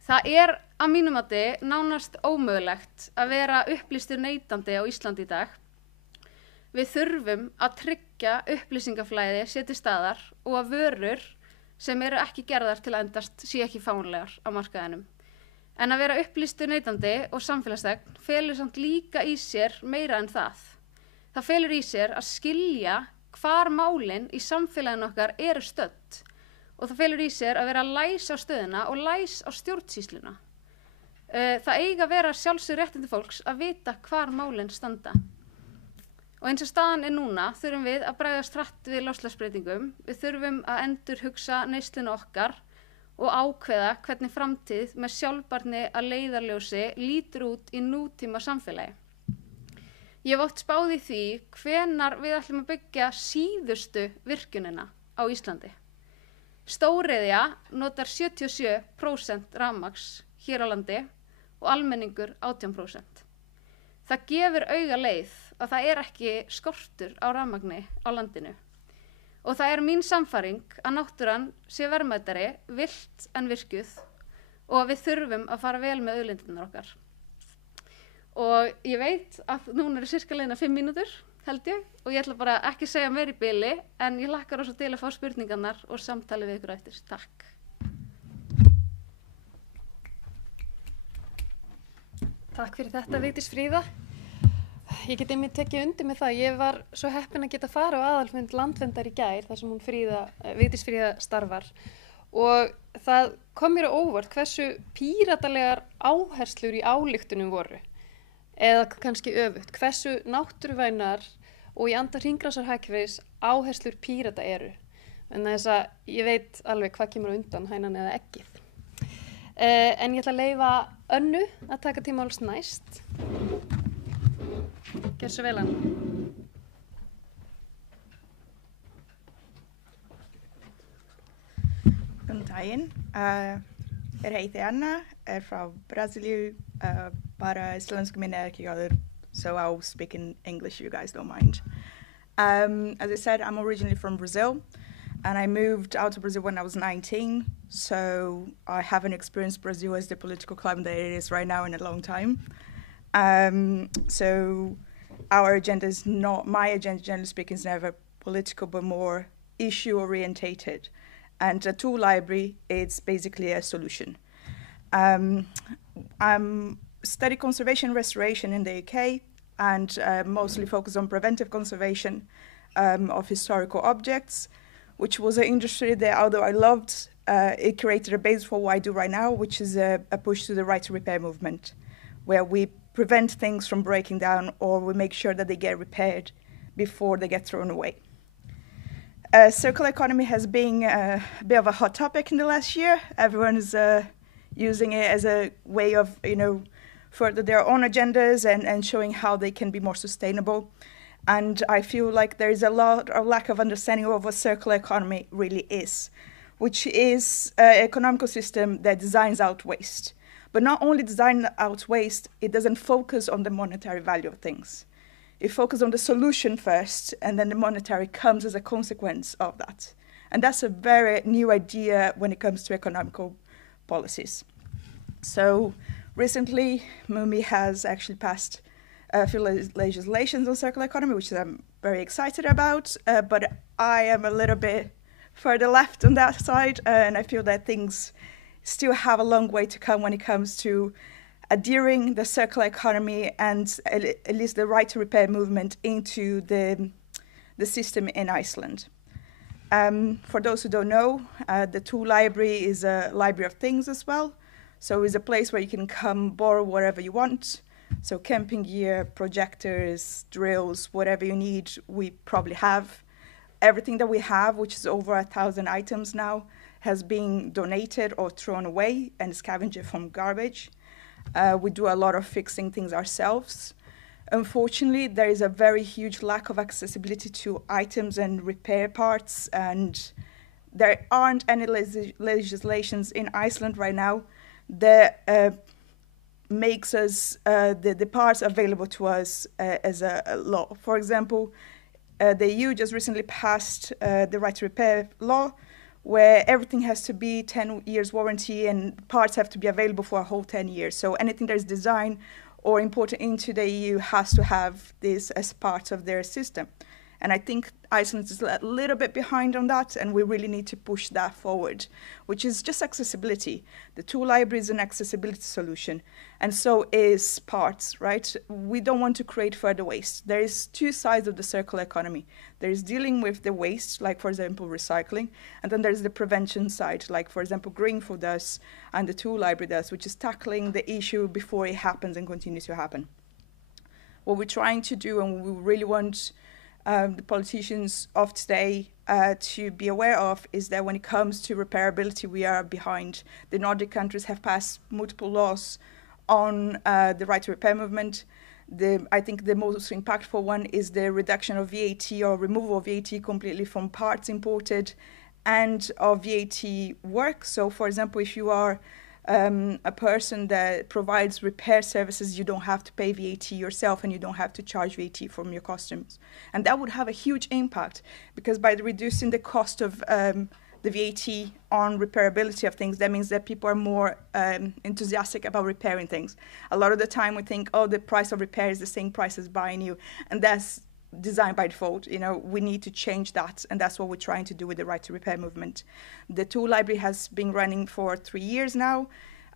Það að mínu mati nánast ómögulegt að vera upplýstur neytandi á Íslandi í dag. Við þurfum að tryggja upplýsingaflæði sé til staðar og að vörur sem eru ekki gerðar til að endast sé ekki fáanlegar á markaðinum. En að vera upplýstur neytandi og samfélagsþegn felur samt líka í sér meira en það. Það felur í sér að skilja hvar málin í samfélaginu okkar eru stödd og það felur í sér að vera læs á stöðuna og læs á stjórnsýsluna. Það eiga að vera sjálfsögð réttindi fólks að vita hvar málin standa. Og eins og staðan núna þurfum við að bregðast hratt við loftslagsbreytingum. Við þurfum að endurhugsa neysluna okkar og ákveða hvernig framtíð með sjálfbærni að leiðarljósi lítur út í nútíma samfélagi. Ég hef oft spáð í því hvenær við ætlum að byggja síðustu virkjunina á Íslandi. Stóriðja notar 77% rafmagns hér á landi og almenningur 18%. Það gefur auga leið að það ekki skortur á rafmagni á landinu. Og það mín sannfæring að náttúran sé verðmætari, villt en virkjuð og að við þurfum að fara vel með auðlindirnar okkar. Og ég veit að núna sirka leiðina 5 mínútur, held ég, og ég ætla bara ekki að segja meira í bili, en ég hlakkar også til að fá spurningarnar og samtali við ykkur eftir. Takk. Takk fyrir þetta, Vigdís Fríða. Ég get einmitt tekið undir með það. Ég var svo heppin að geta fara á aðalfund Landverndar í gær, þar sem Vigdís Fríða starfar. Og það kom mér á óvart hversu píratalegar áherslur í ályktunum voru. Eða kannski öfugt, hversu náttúruvænar og í anda hringrásarhagkerfis áherslur Pírata eru. En þess að ég veit alveg hvað kemur á undan, hænan eða eggið. En ég ætla að leyfa Önnu að taka til máls næst. Gjörðu svo vel, Anna. Góðan daginn. Heiti Anna, frá Brasilíu. Bara íslensku mín ekki góður, so I'll speak in English if you guys don't mind. As I said, I'm originally from Brazil, and I moved out of Brazil when I was 19, so I haven't experienced Brazil as the political climate that it is right now in a long time. So our agenda is not, my agenda, generally speaking, is never political, but more issue-orientated. And a tool library, it's basically a solution. I'm study conservation and restoration in the UK, and mostly focus on preventive conservation of historical objects, which was an industry that, although I loved, it created a base for what I do right now, which is a push to the right to repair movement, where we prevent things from breaking down or we make sure that they get repaired before they get thrown away. Circular economy has been a bit of a hot topic in the last year. Everyone is using it as a way of, further their own agendas and showing how they can be more sustainable. And I feel like there is a lot of lack of understanding of what circular economy really is, which is an economical system that designs out waste. But not only design out waste, it doesn't focus on the monetary value of things. It focuses on the solution first, and then the monetary comes as a consequence of that. And that's a very new idea when it comes to economical policies. So recently, MUMI has actually passed a few legislations on circular economy, which I'm very excited about, but I am a little bit further left on that side, and I feel that things still have a long way to come when it comes to adhering the circular economy and at least the right to repair movement into the system in Iceland. For those who don't know, the tool library is a library of things as well. So it's a place where you can come borrow whatever you want, So camping gear, projectors, drills, whatever you need, we probably have. Everything that we have, which is over 1,000 items now, has been donated or thrown away and scavenged from garbage. We do a lot of fixing things ourselves. Unfortunately, there is a very huge lack of accessibility to items and repair parts, and there aren't any legislations in Iceland right now that makes us the parts available to us as a law. For example, the EU just recently passed the right to repair law, where everything has to be 10 years warranty and parts have to be available for a whole 10 years. So anything that is designed or imported into the EU has to have this as part of their system. And I think Iceland is a little bit behind on that, and we really need to push that forward, which is just accessibility. The tool library is an accessibility solution, and so is parts, right? We don't want to create further waste. There is two sides of the circular economy. There is dealing with the waste, like, for example, recycling, and then there's the prevention side, like, for example, Greenfood does and the tool library does, which is tackling the issue before it happens and continues to happen. What we're trying to do, and we really want the politicians of today to be aware of, is that when it comes to repairability, we are behind. The Nordic countries have passed multiple laws on the right to repair movement. I think the most impactful one is the reduction of VAT or removal of VAT completely from parts imported and of VAT work. So, for example, if you are a person that provides repair services, you don't have to pay VAT yourself and you don't have to charge VAT from your customers. And that would have a huge impact, because by reducing the cost of the VAT on repairability of things, that means that people are more enthusiastic about repairing things. A lot of the time we think, oh, the price of repair is the same price as buying new, and that's designed by default. You know, we need to change that, and that's what we're trying to do with the right to repair movement. The tool library has been running for 3 years now,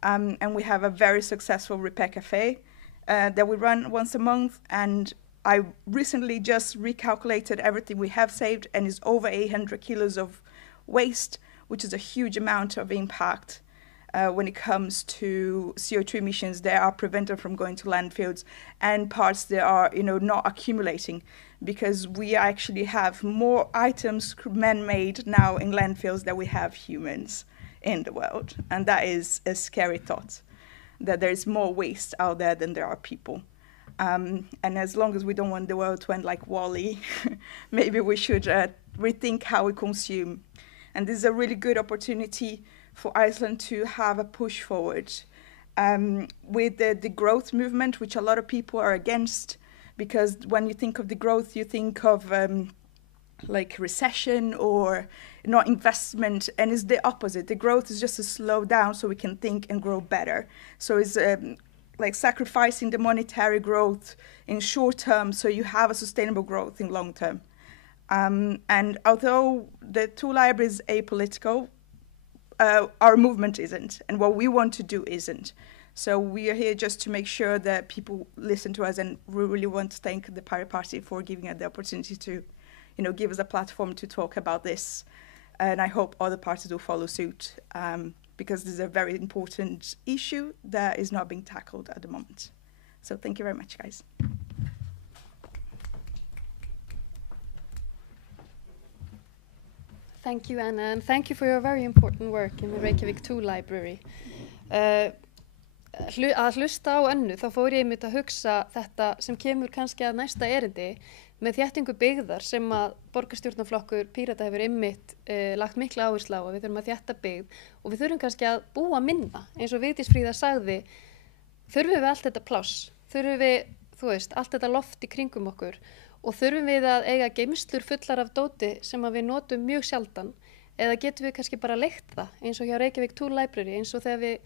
and we have a very successful repair cafe that we run once a month, and I recently just recalculated everything we have saved, and it's over 800 kilos of waste, which is a huge amount of impact when it comes to CO2 emissions that are prevented from going to landfills and parts that are, you know, not accumulating, because we actually have more items man-made now in landfills than we have humans in the world. And that is a scary thought, that there is more waste out there than there are people. And as long as we don't want the world to end like WALL-E, maybe we should rethink how we consume. And this is a really good opportunity for Iceland to have a push forward with the growth movement, which a lot of people are against, because when you think of the growth, you think of like recession or not investment, and it's the opposite. The growth is just to slow down so we can think and grow better. So it's like sacrificing the monetary growth in short term so you have a sustainable growth in long term. And although the tool library is apolitical, our movement isn't, and what we want to do isn't. So we are here just to make sure that people listen to us, and we really want to thank the Pirate Party for giving us the opportunity to, you know, give us a platform to talk about this. And I hope other parties will follow suit, because this is a very important issue that is not being tackled at the moment. So thank you very much, guys. Thank you, Anna, and thank you for your very important work in the Reykjavík Tool Library. Að hlusta á Önnu, þá fór ég einmitt að hugsa þetta sem kemur kannski að næsta erindi með þéttingu byggðar, sem að borgarstjórnarflokkur Pírata hefur einmitt lagt mikla áherslu á, að við þurfum að þétta byggð og við þurfum kannski að búa minna, eins og Vigdís Fríða sagði. Þurfum við allt þetta pláss, þurfum við, þú veist, allt þetta loft í kringum okkur, og þurfum við að eiga geymslur fullar af dóti sem að við notum mjög sjaldan, eða getum við kannski bara leigt það, eins og hjá Reykjavík Tool Library, eins og þegar við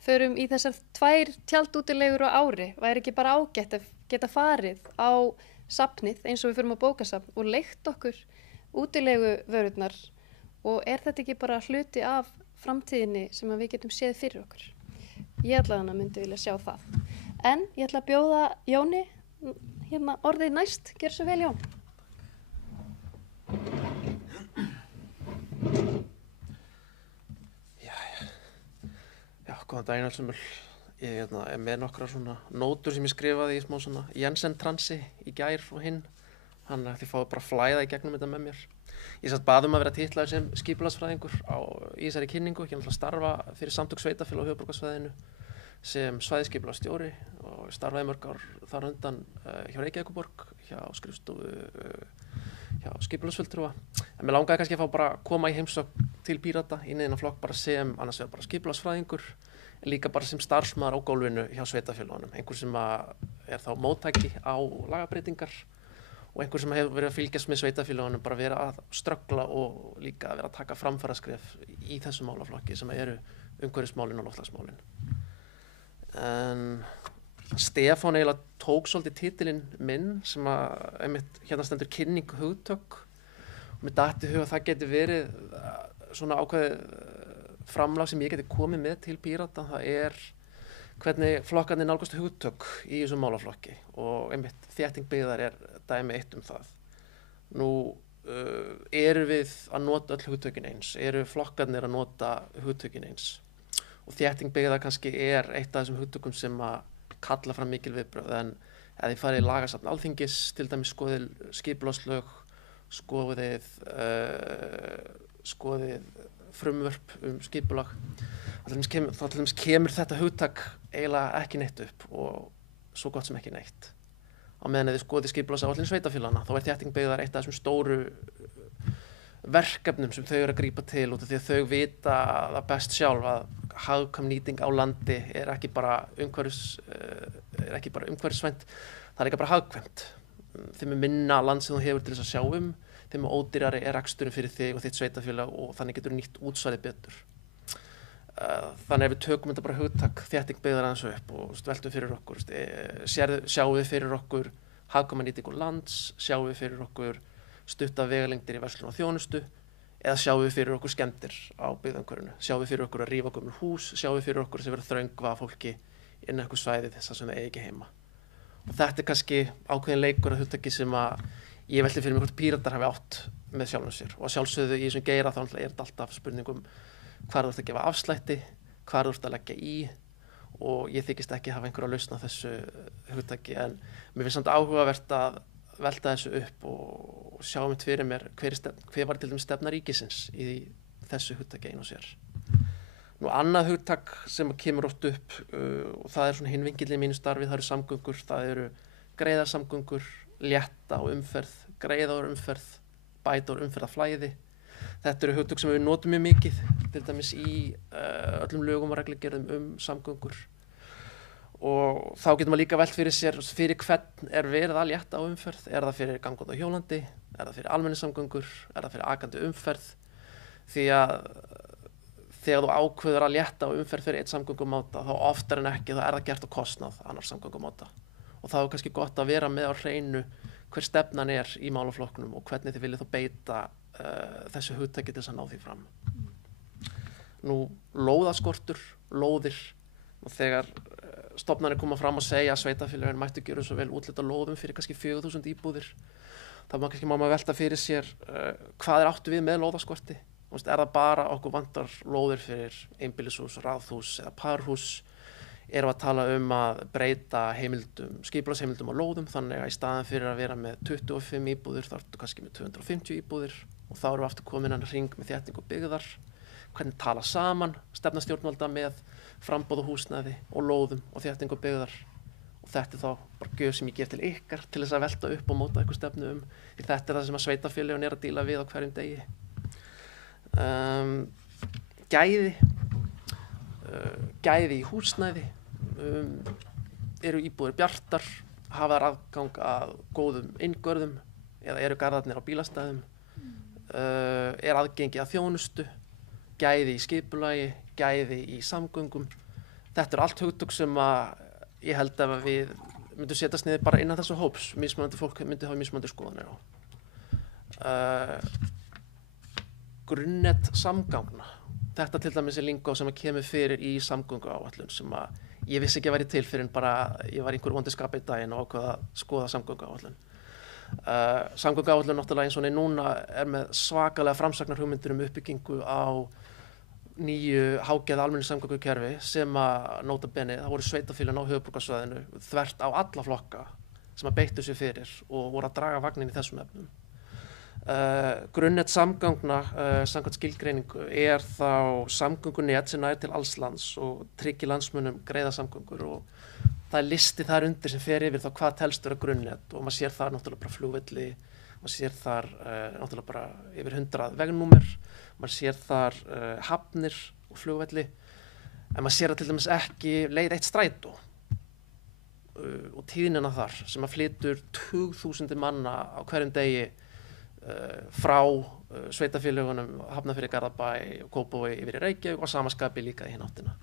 förum í þessar 2 tjaldútilegur á ári, væri ekki bara ágætt að geta farið á safnið, eins og við förum á bókasafn, og leigt okkur útilegu vörurnar, og er þetta ekki bara hluti af framtíðinni sem að við getum séð fyrir okkur? Ég allavega myndi vilja sjá það. En ég ætla að bjóða Jóni hérna orðið næst. Gjör svo vel, Jón. Já, góðan daginn allsumul. Ég er með nokkra svona nótur sem ég skrifaði í smá svona Jensen-transi í gær og hinn. Hann ætti fáið bara að flæða í gegnum þetta með mér. Ég satt bað að vera titlaður sem skipulagsfræðingur í þessari kynningu. Ég náttúrulega starfa fyrir Samtök sveitarfélaga á höfuðborgarsvæðinu sem svæðisskipulagsstjóri og starfaði mörg ár þar undan hjá Reykjavíkurborg, hjá skrifstofu, hjá skipulagsfulltrúa. En mér langaði kannski að fá bara að koma í heimsókn til Pírata í neðina flokk bara sem annars vegar bara skipulagsfræðingur, en líka bara sem starfsmaður á gólfinu hjá sveitarfélögunum, einhver sem er þá móttæki á lagabreitingar og einhver sem hefur verið að fylgjast með sveitarfélögunum, bara vera að ströggla og líka að vera að taka framfaraskref í þessu málaflokki sem eru umhverfismálin og loftslagsmálin. En Stefán eiginlega tók svolítið titilinn minn sem einmitt hérna stendur kynning hugtök og mér datt í hug að það geti verið svona ákveðið framlag sem ég geti komið með til Pírata. Það hvernig flokkarnir nálgast hugtök í þessum málaflokki og einmitt þétting byggðar dæmi eitt það. Nú eru við að nota öll hugtökin eins, eru flokkarnir að nota hugtökin eins og þétting byggðar kannski eitt af þessum hugtökum sem að kalla fram mikil viðbrögð, en ef þið farið í lagasafn Alþingis, til dæmis skoðið skipulagslög, skoðið frumvörp skipulag, þá til dæmis kemur þetta hugtak eiginlega ekki neitt upp og svo gott sem ekki neitt. Á meðan þið skoðið skipulagsáætlun sveitarfélaganna, þá þétting byggðar eitt af þessum stóru verkefnum sem þau eru að grípa til út af því að þau vita það best sjálf að hagkvæm nýting á landi ekki bara umhverfisvænt, það líka bara hagkvæmt. Þeim minna land sem þú hefur til þess að sjá þeim ódýrari reksturinn fyrir þig og þitt sveitarfélag og þannig getur nýtt útsvarið betur. Þannig ef við tökum þetta bara hugtak þétting byggðar aðeins upp og veltum fyrir okkur, sjáum við fyrir okkur hagkvæma nýtingu lands, sjáum við fyrir okkur stutta vegalengdir í verslun og þjónustu, eða sjáum við fyrir okkur skemmdir á byggðaumhverfinu, sjáum við fyrir okkur að rífa gömul hús, sjáum við fyrir okkur sem verður þröngva fólki inn á eitthvað svæði þess að það eigi ekki heima. Og þetta kannski ákveðin leikur að hugtaki sem að ég velti fyrir mig hvort Píratar hafi átt með sjálfum sér og að sjálfsögðu í þessum geira þá þetta alltaf spurningum hvar þú ert að gefa afslætti, hvar þú ert að leggja í og ég þykist ekki hafa einhverja lausn á þessu hugtaki, en mér finnst samt áhugavert að velta þessu upp og sjá mitt fyrir mér hver var til dæmis stefna ríkisins í þessu hugtaki einu og sér. Nú annað hugtak sem kemur oft upp og það svona hinn vinkillinn í mínu starfi, það eru samgöngur, það eru greiðar samgöngur, létta á umferð, greiða á umferð, bæta á umferðarflæði. Þetta eru hugtök sem við notum mjög mikið, til dæmis í öllum lögum og reglugerðum samgöngur. Og þá getur maður líka velt fyrir sér fyrir hvern verið að létta á umferð. Það fyrir gangandi á hjólandi? Það fyrir almenningssamgöngur? Það fyrir akandi umferð? Því að þegar þú ákveður að létta á umferð fyrir eitt samgöngumáta, þá oftar en ekki það það gert á kostnað annars samgöngumáta. Og þá kannski gott að vera með á hreinu hver stefnan í málaflokknum og hvernig þið viljið þá beita þessu hugtaki til þess að ná því fram. Nú, lóðaskortur, lóðir, og þegar stofnanir koma fram og segja að sveitarfélögin mættu gera svo vel útlit á lóðum fyrir kannski 4.000 íbúðir, þá má maður velta fyrir sér hvað áttu við með lóðaskorti. Það bara okkur vantar lóðir fyrir einbýlishús, raðhús eða parhús? Erum að tala að breyta skipulagsheimildum á lóðum, þannig að í staðan fyrir að vera með 25 íbúðir þá ertu kannski með 250 íbúðir og þá erum við aftur komin að hring með þéttingu byggðar. Hvernig tala saman stefna stjórnvalda með framboð og húsnæði og lóðum og þéttingu byggðar, og þetta þá bara gjöf sem ég gef til ykkar til þess að velta upp og móta eitthvað stefnu því þetta það sem að sveitarfélögin að díla við á hverjum degi. Gæði í húsnæði, eru íbúðir bjartar, hafa þær aðgang að góðum inngörðum eða eru garðarnir á bílastæðum, aðgengi að þjónustu, gæði í skipulagi, gæði í samgöngum. Þetta allt hugtök sem ég held að við myndum setjast niður bara innan þessu hóps, mismunandi fólk myndi hafa mismunandi skoðanir á. Grunnnet samgangna. Þetta til dæmis lingó sem kemur fyrir í samgönguáætlun sem ég vissi ekki að væri til fyrir en bara ég var í einhverju vondu skapi í daginn og ákvað að skoða samgönguáætlun. Samgönguáætlun náttúrulega eins og núna með svakalega framsagnar hugmyndir uppbyggingu á nýju hágeða almenningssamgöngukerfi sem að nota bene, það voru sveitafélögin á höfuðborgarsvæðinu þvert á alla flokka sem að beittu sér fyrir og voru að draga vagnin í þessum efnum. Grunnnet samgangna, samkvæmt skilgreiningu, þá samgöngunet sem nær til alls lands og tryggir landsmönnum greiða samgöngur og það listi þar undir sem fer yfir þá hvað telst vera grunnnet og maður sér þar náttúrulega bara flugvelli, maður sér þar náttúrulega bara yfir 100 vegnúmer, maður sér þar hafnir og flugvelli, en maður sér að til dæmis ekki leið eitt strætó og tíðnina þar sem að flytur 20.000 manna á hverjum degi frá sveitafélögunum Hafnarfirði, Garðabæ og Kópavogi yfir í Reykjavík og samaskapi líka í hinn áttina.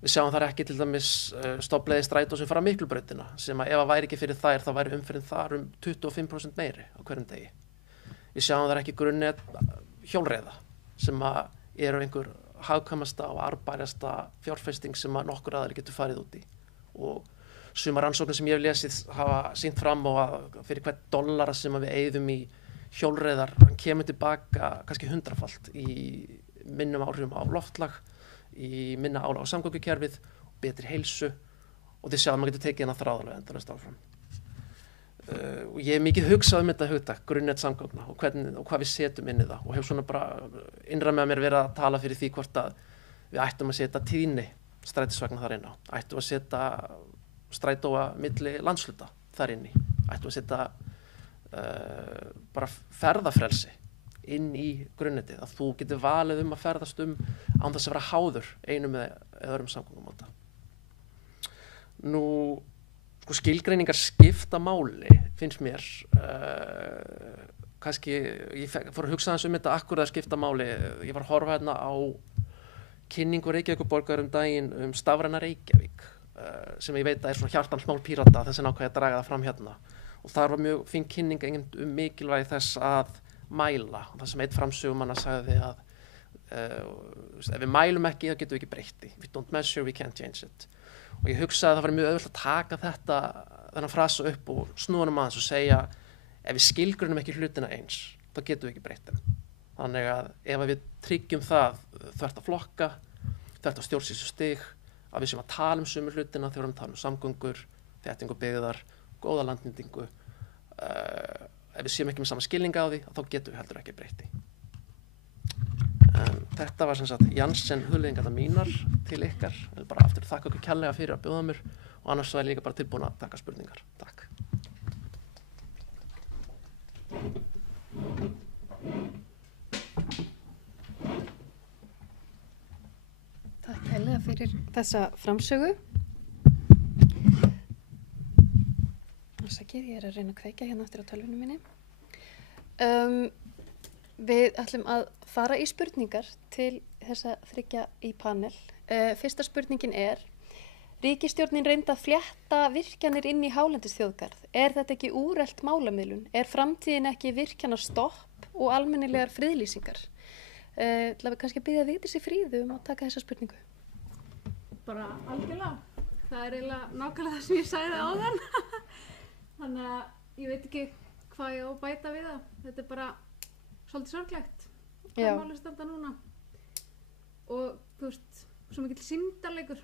Við sjáum þar ekki til dæmis stofnleiði strætó sem fara Miklubrautina sem að ef það væri ekki fyrir þær þá væri umferðin þar 25% meiri á hverjum degi. Við sjáum þar ekki grunnnet hjólreiða sem að eru einhver hagkvæmasta og arðbærasta fjárfesting sem að nokkur aðri getur farið út í og sumar rannsóknir sem ég hef lesið hafa sýnt fram á að fyrir hvern dollara sem við eyðum í hjólreiðar, hann kemur tilbaka kannski 100-falt í minnum áhrifum á loftslag, í minna álag á samgöngukerfið, betri heilsu og þið sjáum að maður getur tekið hérna þráðarlega endalaust áfram. Og ég hef mikið hugsað þetta hugtak, grunnnet samgangna og hvað við setjum inn í það og hef svona bara innra með mér verið að tala fyrir því hvort að við ættum að setja tíðni strætisvagna þar inn á, ættum að setja strætóa milli landshluta þar inni, ættum að setja bara ferðafrelsi inn í grunnnetið, að þú getur valið að ferðast án þess að vera háður einum eða öðrum samgöngumáta. Nú, sko skilgreiningar skipta máli, finnst mér, kannski, ég fór að hugsa aðeins þetta akkur að skipta máli, ég var að horfa hérna á kynningu Reykjavíkurborgar daginn stafræna Reykjavík, sem ég veit að svona hjartansmál Pírata, þess að ákveða að draga það fram hérna. Og þar var mjög fín kynning mikilvægi þess að mæla. Það sem eitt framsögumanna sagði að ef við mælum ekki, þá getum við ekki breytt því. If we don't measure, we can't change it. Og ég hugsaði að það var mjög auðvitað að taka þennan frasa upp og snúa honum aðeins og segja ef við skilgreinum ekki hlutina eins, þá getum við ekki breytt þeim. Þannig að ef við tryggjum það þvert að flokka, þvert að stjórnsýslustig, að við séum að tala sömu hlutina þegar við erum að tala samgöngur, þéttingu byggðar, góða landnýtingu, ef við séum ekki með sama skilninga á því, þá getum við heldur ekki breytti. Þetta var sem sagt Janssen hugleiðingarnar mínar til ykkar. Ég vil bara aftur þakka ykkur kærlega fyrir að bjóða mér og annars var ég líka bara tilbúin að taka spurningar. Takk. Takk kærlega fyrir þessa framsögu. Ég að reyna að kveikja hérna eftir á tölvunum minni. Við ætlum að fara í spurningar til þessa þriggja í panel. Fyrsta spurningin ríkisstjórnin reyndi að flétta virkjanir inn í hálendisþjóðgarð. Þetta ekki úrelt málamiðlun? Framtíðin ekki virkjanastopp og almennilegar friðlýsingar? Ætla við kannski að biðja Vigdísi Fríðu að taka þessa spurningu. Bara algjörlega. Það eiginlega nákvæmlega það sem ég sagði áðan. Þannig að ég veit ekki hvað ég á að bæta við það. Þetta bara svolítið sorglegt. Hvað málið standa núna. Og þú veist, svo mikill sýndarleikur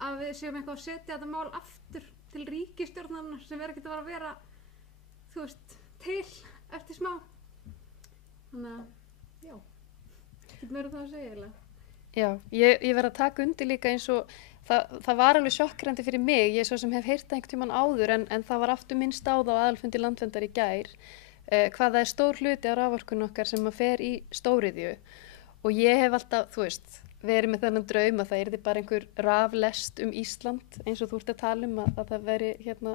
að við séum eitthvað að setja þetta mál aftur til ríkisstjórnarinnar sem ekkert að vera, þú veist, til eftir smá. Þannig að, já, ekki meira það að segja eiginlega. Já, ég verð að taka undir líka eins og það var alveg sjokkrandi fyrir mig, ég svo sem hef heyrt einhvern tímann áður en það var aftur minnst á það á aðalfundi Landverndar í gær, hvað það stór hluti á raforkun okkar sem að fer í stóriðju og ég hef alltaf, þú veist, verið með þennan draum að það yrði bara einhver raflest Ísland eins og þú ert að tala að það veri hérna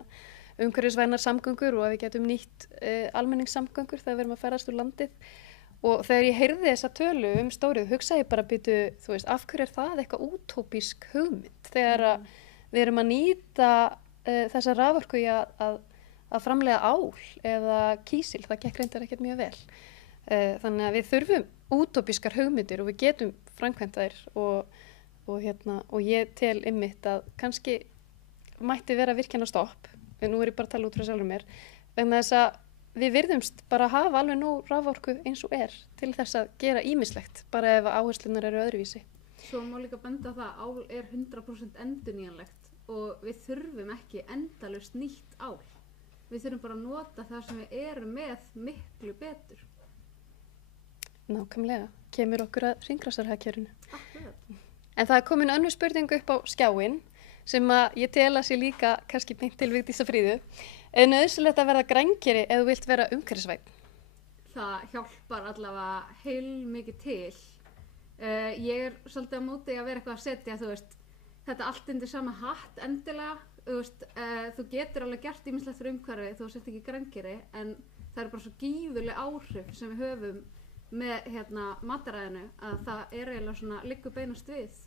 umhverfisvænar samgöngur og að við getum nýtt almenningssamgöngur þegar við erum að ferðast úr landið. Og þegar ég heyrði þessa tölu stóriðju, hugsaði ég bara þú veist, af hverju það eitthvað útópísk hugmynd þegar við erum að nýta þessa raforku í að framleiða ál eða kísil, það gekk reyndar ekkert mjög vel. Þannig að við þurfum útópískar hugmyndir og við getum framkvæmt þær og ég tel einmitt að kannski mætti vera virkjanastopp, en nú ég bara að tala út frá sjálfur mér, vegna þess að við virðumst bara hafa alveg nóg raforku eins og til þess að gera ýmislegt, bara ef áherslunar eru öðruvísi. Svo má líka benda á það, ál er 100% endurnýjanlegt og við þurfum ekki endalaust nýtt ál. Við þurfum bara að nota það sem við erum með miklu betur. Nákvæmlega, kemur okkur að hringrásarhagkerfinu. Akkurat. En það er komin önnur spurning upp á skjáinn sem að ég tel að sé líka kannski beint til Vigdísar Fríðu. Er nauðsynlegt að verða grænkeri ef þú vilt vera umhverfisvænn? Það hjálpar allavega heilmikið til. Ég er svolítið á móti að vera eitthvað að setja, þú veist, þetta allt undir sama hatt endilega. Þú veist, þú getur alveg gert ýmislegt fyrir umhverfið, þú sért ekki grænkeri, en það eru bara svo gífurleg áhrif sem við höfum með mataræðinu að það er eiginlega svona liggur beinast við.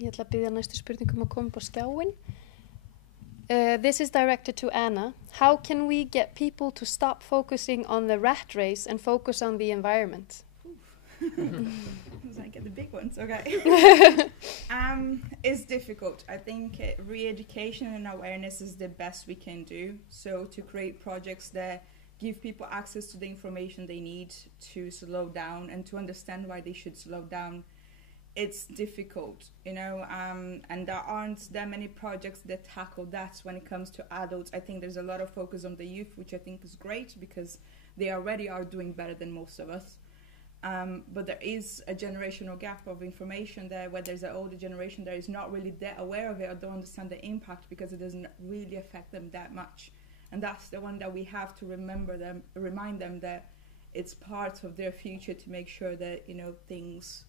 Ég ætla að biðja næstu spurningum að koma upp á skjáinn. This is directed to Anna. How can we get people to stop focusing on the rat race and focus on the environment? I get the big ones, okay. It's difficult. I think re-education and awareness is the best we can do. So to create projects that give people access to the information they need to slow down and to understand why they should slow down, it's difficult, you know, and there aren't that many projects that tackle that when it comes to adults. I think there's a lot of focus on the youth, which I think is great because they already are doing better than most of us. But there is a generational gap of information there where there's an older generation that is not really that aware of it or don't understand the impact because it doesn't really affect them that much. And that's the one that we have to remind them that it's part of their future to make sure that, you know, things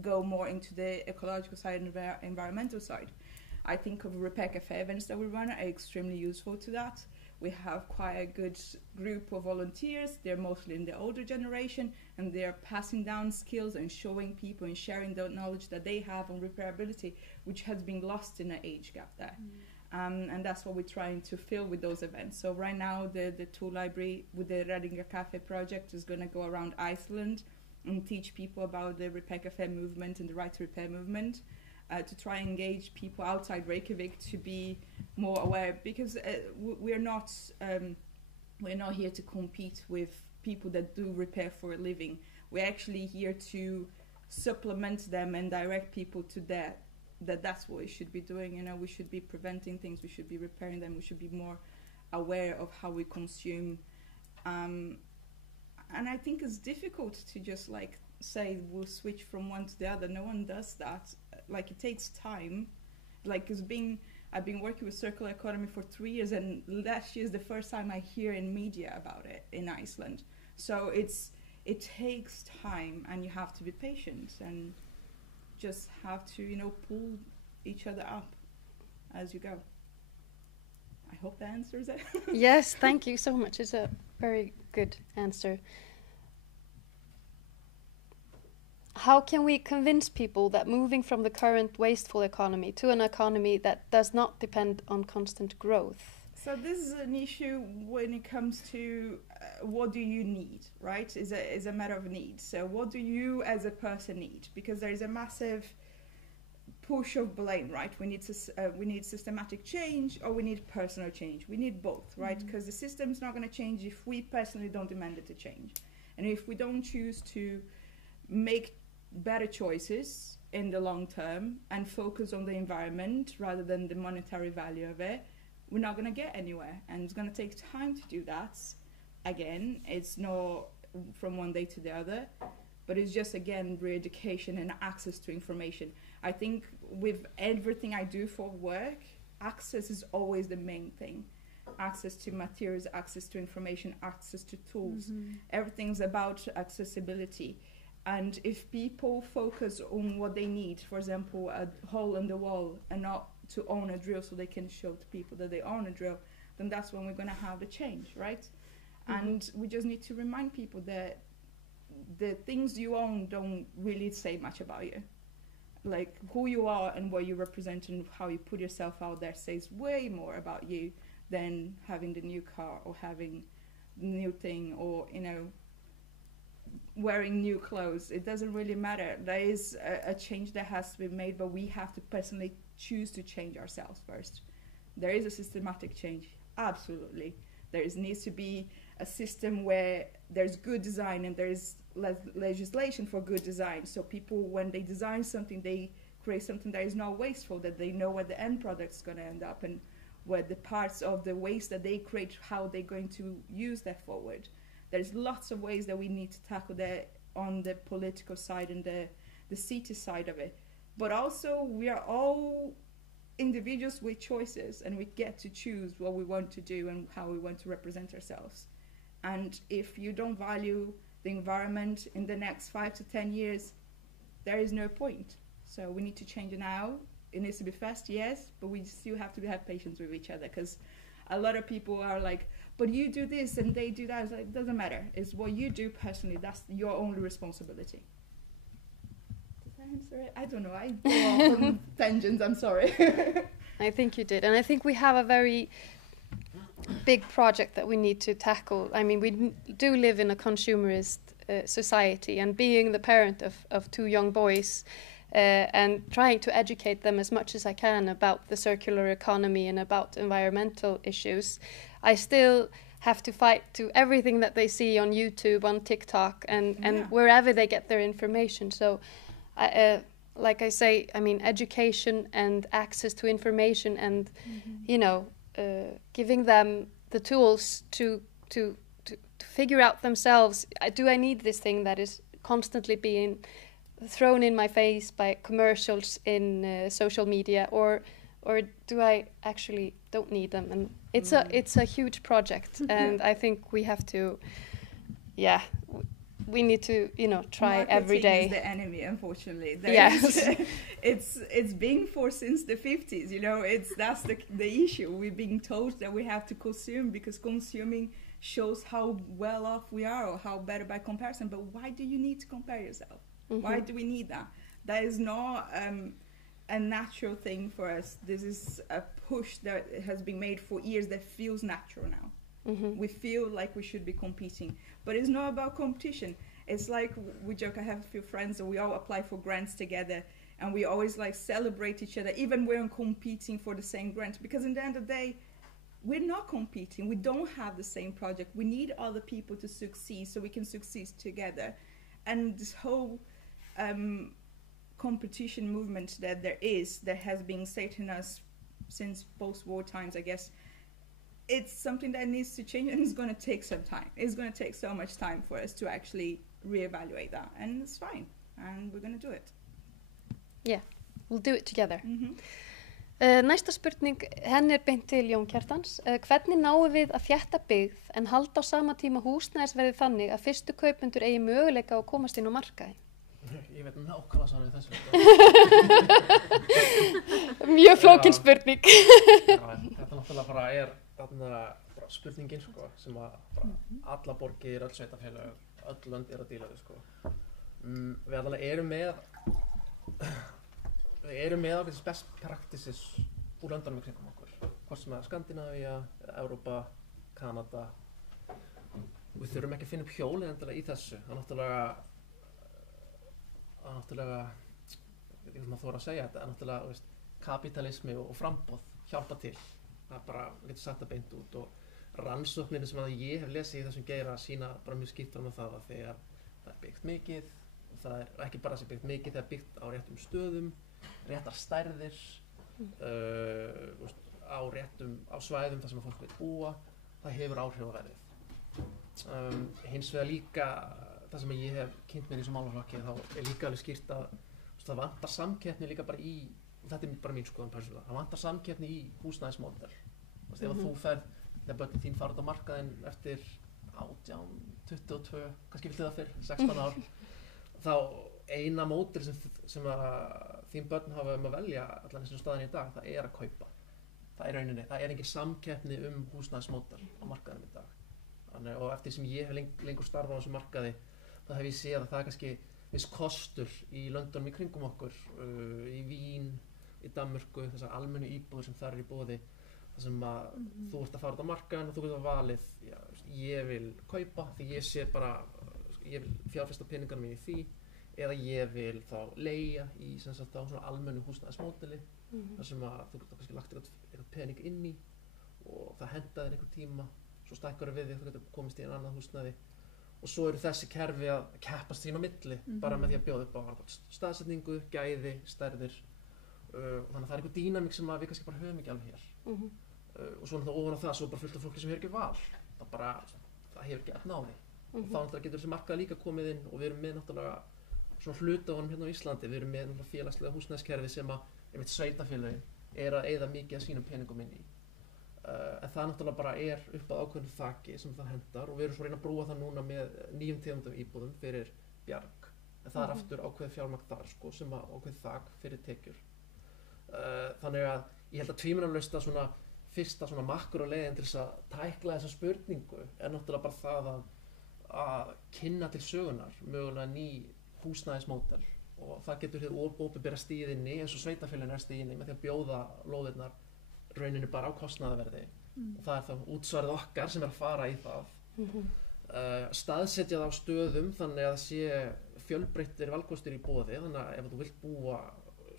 go more into the ecological side and the environmental side. I think of Repair Cafe events that we run are extremely useful to that. We have quite a good group of volunteers. They're mostly in the older generation and they're passing down skills and showing people and sharing the knowledge that they have on repairability, which has been lost in an age gap there. And that's what we're trying to fill with those events. So right now the tool library with the Redinga Cafe project is going to go around Iceland and teach people about the Repair Cafe movement and the right to repair movement, to try and engage people outside Reykjavik to be more aware, because we're not here to compete with people that do repair for a living. We're actually here to supplement them and direct people to that's what we should be doing. You know, we should be preventing things, we should be repairing them, we should be more aware of how we consume. And I think it's difficult to just like say we'll switch from one to the other. No one does that. Like, it takes time. Like, I've been working with circular economy for 3 years, and last year is the first time I hear in media about it in Iceland. So it takes time, and you have to be patient and just have to, you know, pull each other up as you go. I hope that answers it. Yes, thank you so much. It's a very good answer. How can we convince people that moving from the current wasteful economy to an economy that does not depend on constant growth? So this is an issue when it comes to what do you need, right? Is a matter of need. So what do you as a person need? Because there is a massive push of blame, right? We need systematic change, or we need personal change. We need both, right? Because the system's not going to change if we personally don't demand it to change. And if we don't choose to make better choices in the long term and focus on the environment rather than the monetary value of it, we're not going to get anywhere. And it's going to take time to do that. Again, it's not from one day to the other, but it's just, again, re-education and access to information. I think with everything I do for work, access is always the main thing. Access to materials, access to information, access to tools. Everything's about accessibility. And if people focus on what they need, for example, a hole in the wall, and not to own a drill so they can show to people that they own a drill, then that's when we're going to have the change, right? And we just need to remind people that the things you own don't really say much about you. Like, who you are and what you represent and how you put yourself out there says way more about you than having the new car or having the new thing, or, you know, wearing new clothes. It doesn't really matter. There is a change that has to be made, but we have to personally choose to change ourselves first. There is a systematic change, absolutely. There needs to be a system where there's good design and there's legislation for good design. So people, when they design something, they create something that is not wasteful, that they know where the end product's going to end up and where the parts of the waste that they create, how they're going to use that forward. There's lots of ways that we need to tackle that on the political side and the city side of it. But also, we are all individuals with choices, and we get to choose what we want to do and how we want to represent ourselves. And if you don't value the environment in the next 5 to 10 years, there is no point. So we need to change it now. It needs to be fast, yes, but we still have to have patience with each other, because a lot of people are like, but you do this and they do that. It's like, it doesn't matter. It's what you do personally. That's your only responsibility. Did I answer it? I don't know. I go off on tangents. I'm sorry. I think you did. And I think we have a very big project that we need to tackle. I mean, we do live in a consumerist society, and being the parent of 2 young boys, and trying to educate them as much as I can about the circular economy and about environmental issues, I still have to fight to everything that they see on YouTube, on TikTok, and wherever they get their information. So, like I say, I mean, education and access to information and, you know, giving them the tools to figure out themselves, do I need this thing that is constantly being thrown in my face by commercials in social media, or do I actually don't need them? And it's a huge project, and I think we have to, we need to, you know, try Marketing every day. Is the enemy, unfortunately. Yes. It's being for since the 50s, you know. That's the issue. We're being told that we have to consume because consuming shows how well off we are or how better by comparison. But why do you need to compare yourself? Why do we need that? That is not a natural thing for us. This is a push that has been made for years that feels natural now. We feel like we should be competing, but it's not about competition. It's like, we joke, I have a few friends and we all apply for grants together, and we always like celebrate each other, even when we're competing for the same grant, because in the end of the day, we're not competing. We don't have the same project. We need other people to succeed so we can succeed together. And this whole competition movement that has been Satan us since post-war times, I guess, it's something that needs to change, and it's going to take some time. It's going to take so much time for us to actually reevaluate that, and it's fine, and we're going to do it. Yeah, we'll do it together. Næsta spurning, henni beint til Jón Kjartans. Hvernig náum við að þétta byggð en halda á sama tíma húsnæðisverðið þannig að fyrstu kaupendur eigi möguleika að komast inn á markaðinn? Ég veit nákvæmlega svarið þessu. Mjög flókin spurning. Þetta náttúrulega bara bara spurningin, sko, sem að alla borgir, öll sveitarfélög, öll lönd að díla við, sko. Við allavega erum með ákveðis best practices úr löndunum í kringum okkur. Hvort sem Skandinavía, Evrópa, Kanada. Við þurfum ekki að finna upp hjólið endilega í þessu. Það náttúrulega, ég veit ekki hvað maður þora að segja þetta, en náttúrulega, veist, kapitalismi og frambóð hjálpa til. Það bara, við getum sagt það beint út, og rannsóknir sem að ég hef lesið í þessum geira sýna bara mjög skýrt fram á það að þegar það er byggt mikið, og það er ekki bara þessi byggt mikið, það er byggt á réttum stöðum, réttar stærðir, á svæðum þar sem að fólk vil búa, það hefur áhrif á verðið. Hins vegar líka, það sem ég hef kynnt mér í þessum málaflokki, þá er líka alveg skýrt að það vantar samkeppni líka bara í, og þetta er bara mín skoðun persónulega, það vantar samkeppni í húsnæðismódel. Ef þú ferð, þegar börnin þín fara út á markaðinn eftir 18, 22, kannski viltu það fyrr, 16 ár, þá eina módel sem að þín börn hafa að velja allan þessum staðin í dag, það er að kaupa. Það er rauninni, það er engin samkeppni húsnæðismódel á markaðinum í dag. Og eftir sem ég hef lengur starfað á þessum markaði, þá hef ég séð að það er kannski viss kostur í löndunum í kringum okkur, í Vín, í Danmörku, þessar almennu íbúðir sem þar er í boði, þar sem að þú ert að fara út á markaðinn og þú getur valið, ég vil kaupa því ég sé bara, ég vil fjárfesta peningarnir mín í því, eða ég vil þá leigja í sem sagt á svona almennu húsnæðismódeli, þar sem að þú getur kannski lagt eitthvað pening inn í og það henta þér einhver tíma, svo stækkar við því, þú getur komist í annað húsnæði og svo eru þessi kerfi að keppast sín á milli bara með því að bjóða upp á staðsetningu, gæði, stærðir og þannig að það er einhver dýnamík sem við kannski bara höfum ekki alveg hér og svo náttúrulega ofan á það, svo bara fullt af fólki sem hefur ekki val það hefur ekki efna á því og þá náttúrulega getur þessi markað líka komið inn og við erum með náttúrulega svona hluta á honum hérna á Íslandi, við erum með náttúrulega félagslega húsnæðiskerfi sem að einmitt sveitarfélögin að eyða mikið af sínum peningum inn í en það náttúrulega bara upp að ákveðnu þaki sem það hendar og við erum svo að reyna að brúa það núna með 9 tegundum íbúðum fyrir bjarg en það aftur ákveð fjármagn þar sko, sem að ákveð þak fyrir tekjur þannig að ég held að tvímælalaust að svona fyrsta svona makroleiðin til þess að tækla þessa spurningu náttúrulega bara það að kynna til sögunar mögulega ný húsnæðismódel og það getur hið opinbera stigið inni eins og sveitarfélagin stigið inni með því að bjóða lóðirnar rauninu bara á kostnaðarverði og það þá útsvarið okkar sem að fara í það staðsetja það á stöðum þannig að það sé fjölbreyttir valkostir í boði þannig að ef þú vilt búa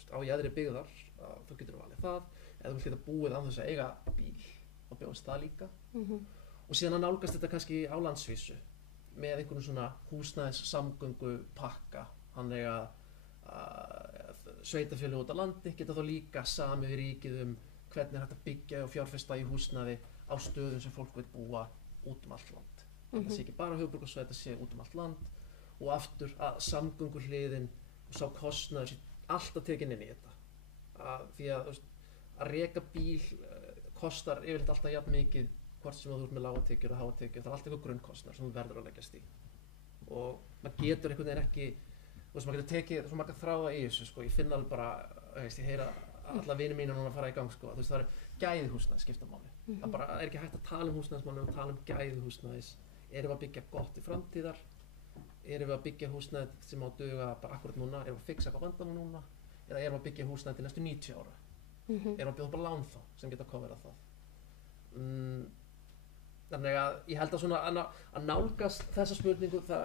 á jaðri byggðar þá getur þú valið það ef þú vilt geta búið án þess að eiga bíl þá bjóðast það líka og síðan að nálgast þetta kannski á landsvísu með einhvern svona húsnæðissamgöngu pakka þannig að sveitarfélög út á landi geta þá líka samið við ríkið hvernig hægt að byggja og fjárfesta í húsnæði á stöðum sem fólk vil búa út allt land. Það sé ekki bara höfuðborgarsvæði, þetta sé út allt land og aftur að samgönguhliðin og sá kostnaður sé alltaf tekin inn í þetta. Því að reka bíl kostar yfirleitt alltaf jafn mikið hvort sem þú ert með lágar tekjur og háar tekjur, það er alltaf eitthvað grunnkostnaður sem þú verður að leggjast í. Og maður getur einhvern veginn ekki, maður getur tekið svo marga þráða í þessu, sko. Ég finn alveg bara, ég heyra alla vinir mína núna að fara í gang, sko. Það eru gæði húsnæðis skipta máli. Það bara er ekki hægt að tala um húsnæðismáli og tala um gæði húsnæðis. Erum við að byggja gott í framtíðar? Erum við að byggja húsnæði sem á að duga bara akkurat núna? Erum við að fixa eitthvað vandamál núna? Eða erum við að byggja húsnæði til næstu 90 ára? Erum við að bjóða bara lán þá sem geta coverað það? Þannig að ég held að svona að nálgast þessa spurningu, það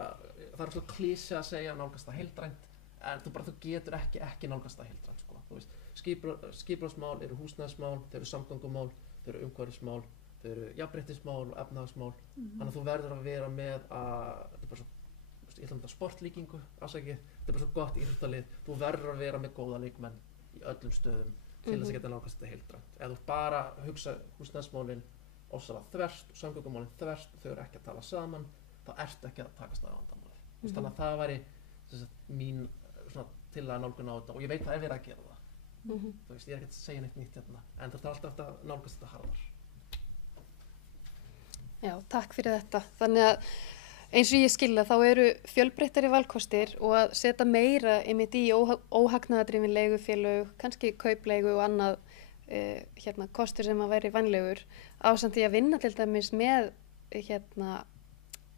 er svona klísja að segja að nálgast það heildrænt, en þú getur ekki nálgast það heildrænt, sko. Þú veist, skipulagsmál eru húsnæðismál, þau eru samgöngumál, þau eru umhverfismál, þau eru jafnréttismál og efnahagsmál, þannig að þú verður að vera með að, þetta er bara svo, ég ætla að þetta sportlíkingu, afsakið, þetta er bara svo gott íþróttalið, þú verður að vera með góða leikmenn í öllum stöðum til þess að geta nálgast þetta heildrænt. Ef þú bara hugsa húsnæðismálin ofsalega þvert og samgöngumálin þvert og þau eru ekki að tala saman, þá ertu ekki að takast á vandamáli. Þannig að það væri mín tillaga nálgun á þetta og ég veit það er verið að gera það. Þú veist, ég er ekki að segja neitt nýtt hérna, en það er alltaf að nálgast þetta harðar. Já, takk fyrir þetta. Þannig að eins og ég skilja þá eru fjölbreyttari valkostir og að setja meira einmitt í óhagnaðardrifin leigufélög, kannski kaupleigu og annað kostur sem að væri vænlegur ásamt því að vinna til dæmis með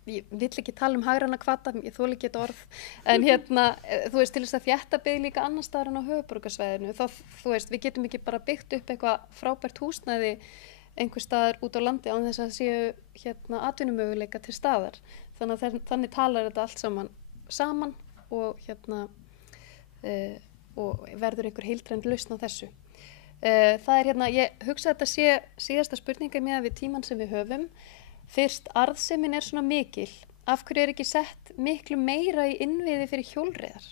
ég vill ekki tala um hagræna hvata, ég þoli ekki þetta orð en þú veist til þess að þétta byggð líka annar staðar en á höfuðborgarsvæðinu þá þú veist við getum ekki bara byggt upp eitthvað frábært húsnæði einhver staðar út á landi án þess að séu atvinnumöguleika til staðar þannig talar þetta allt saman og og verður einhver heildræn lausn á þessu. Það er ég hugsa að þetta sé síðasta spurninga með við tímann sem við höfum. Fyrst arðsemin er svona mikil, af hverju er ekki sett miklu meira í innviði fyrir hjólreiðar?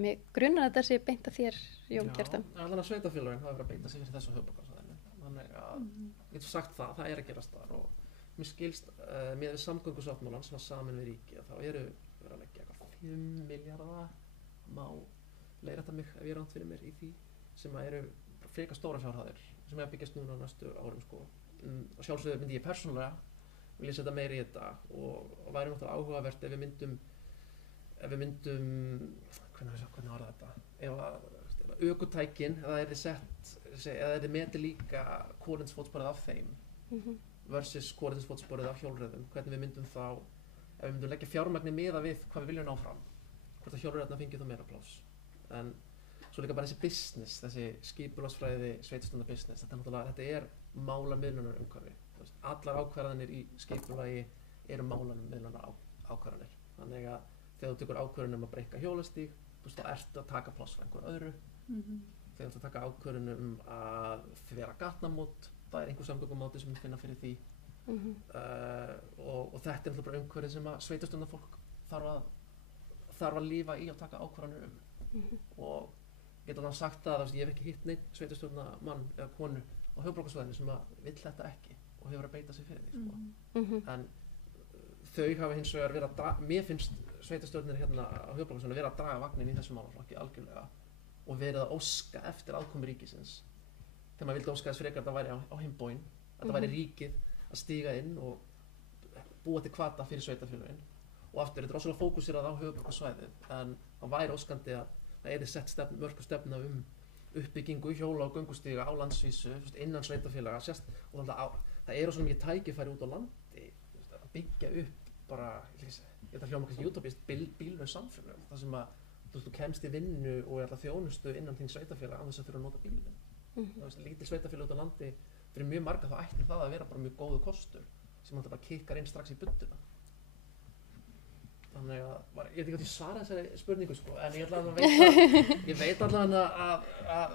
Mig grunar að þetta sé beint að þér, Jón Kjartan. Já, allan að sveitarfélögin hafa verið að beita sig fyrir þessu höfuðborgarsvæðinu. Þannig að ég getur sagt það er að gerast þar og mér skilst með við samgöngusáttmálann sem var samin við ríki þá eru verið að leggja eitthvað 5 milljarða má leiðrétta mig ef ég rangt fyrir mér í því sem eru frekar stóra fjárhæðir sem að byggjast núna á næstu árum sko. Og sjálfsögðu myndi ég persónulega vilja setja meira í þetta og væri náttúrulega áhugavert ef við myndum hvernig var þetta ef ökutækin eða er metið líka kolefnisfótsporið af þeim versus kolefnisfótsporið af hjólreiðum hvernig við myndum þá ef við myndum leggja fjármagni miða við hvað við viljum ná fram hvort að hjólreiðarnar fengi þá meira pláss en svo líka bara þessi business, þessi skipulagsfræði sveitarstjórnar business, þetta er málamiðlunar umhverfi. Allar ákvarðanir í skipulagi eru málamiðlunar ákvarðanir. Þannig að þegar þú tekur ákvörðun að breikka hjólastíg, þá ertu að taka pláss frá einhver öðru. Þegar þú taka ákvörðun að vera gatnamót, það er einhver samgöngumáti sem við finna fyrir því. og þetta er náttúrulega bara umhverfið sem að sveitarstjórnarfólk þarf að lífa í og taka ákvarðanir og ég get alveg sagt það, ég hef ekki hitt neitt sveitarstjórnarmann eða konu á höfuðborgarsvæðinu sem að vill þetta ekki og hefur að beita sig fyrir því sko. En þau hafa hins vegar verið að mér finnst sveitarstjórnir hérna á höfuðborgarsvæðinu verið að draga vagnin í þessum málaflokki algjörlega og verið að óska eftir aðkomu ríkisins þegar maður vildi óska þess frekar að það væri á hinn bóginn, að það væri ríkið að stíga inn og búa til hvata fyrir sveitarfélögin og aftur þetta er rosalega fókusirað á höfuðborgarsvæðið en það væri óskandi að það yrði sett mörg stefna uppbyggingu, hjóla og göngustíga á landsvísu innan sveitarfélaga og það er svona mikið tækifæri út á landi að byggja upp bara, þetta hljóma kannski útópist, bíllaus samfélag þar sem að þú kemst í vinnu og alltaf þjónustu innan þín sveitarfélag án þess að þurfa að nota bílinn. Lítil sveitarfélag út á landi fyrir mjög marga þá ætti það að vera bara mjög góðu kostur sem alltaf bara kikkar inn strax í budduna. Þannig að, ég veit ekki hvort ég svara þessari spurningu sko, en ég veit allavega að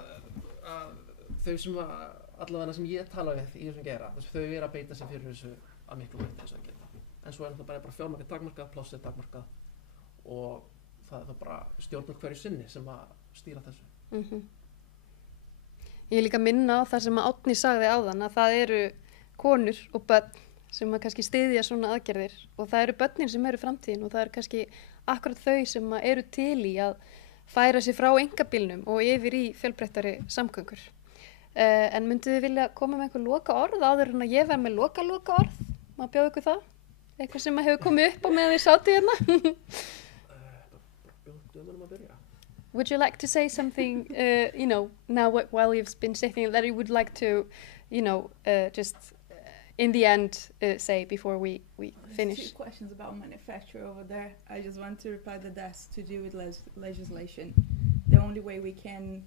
þau sem allavega sem ég tala við í þessum gera, þau eru að beita sig fyrir þessu að miklu veiti þess að geta. En svo er það bara fjármagnið takmarkað, plássið takmarkað og það er það bara stjórnum hverju sinni sem að stýra þessu. Ég er líka að minna á það sem að Árni sagði áðan að það eru konur og börn sem að kannski styðja svona aðgerðir og það eru börnin sem eru framtíðin og það eru kannski akkurat þau sem eru til í að færa sig frá einkabílnum og yfir í fjölbreyttari samgöngur. En myndið þið vilja koma með einhver loka orð áður en að ég verð með loka orð? Má bjóða ykkur það? Eitthvað sem hefur komið upp á meðan þið sátu hérna? Would you like to say something, now while you've been sitting, that you would like to, just in the end say before we finish? There's 2 questions about manufacture over there. I just want to reply that that's to do with legislation. The only way we can,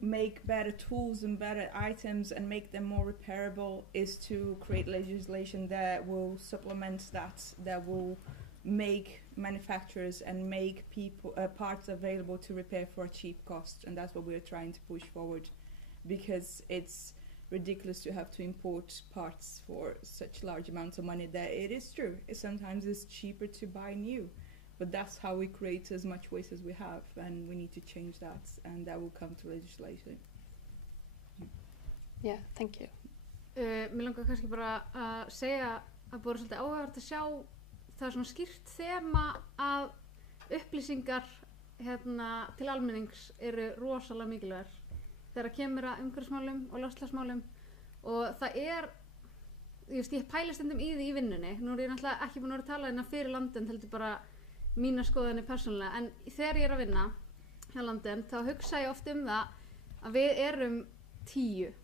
make better tools and better items and make them more repairable is to create legislation that will supplement that will make manufacturers and make parts available to repair for a cheap cost, and that's what we're trying to push forward, because it's ridiculous to have to import parts for such large amounts of money that it is true. Sometimes it's cheaper to buy new, but that's how we create as much waste as we have, and we need to change that, and that will come to legislation. Yeah, thank you. Mér langar kannski bara að segja að búið svolítið áhugavert að sjá það er svona skýrt þema að upplýsingar til almennings eru rosalega mikilvægar þegar kemur að umhverfismálum og loftslagsmálum og það er, ég pæli stundum í því í vinnunni, nú er ég náttúrulega ekki búin að vera að tala hérna fyrir London, heldur bara mína skoðanir persónulega, en þegar ég er að vinna hjá London þá hugsa ég oft það að við erum 10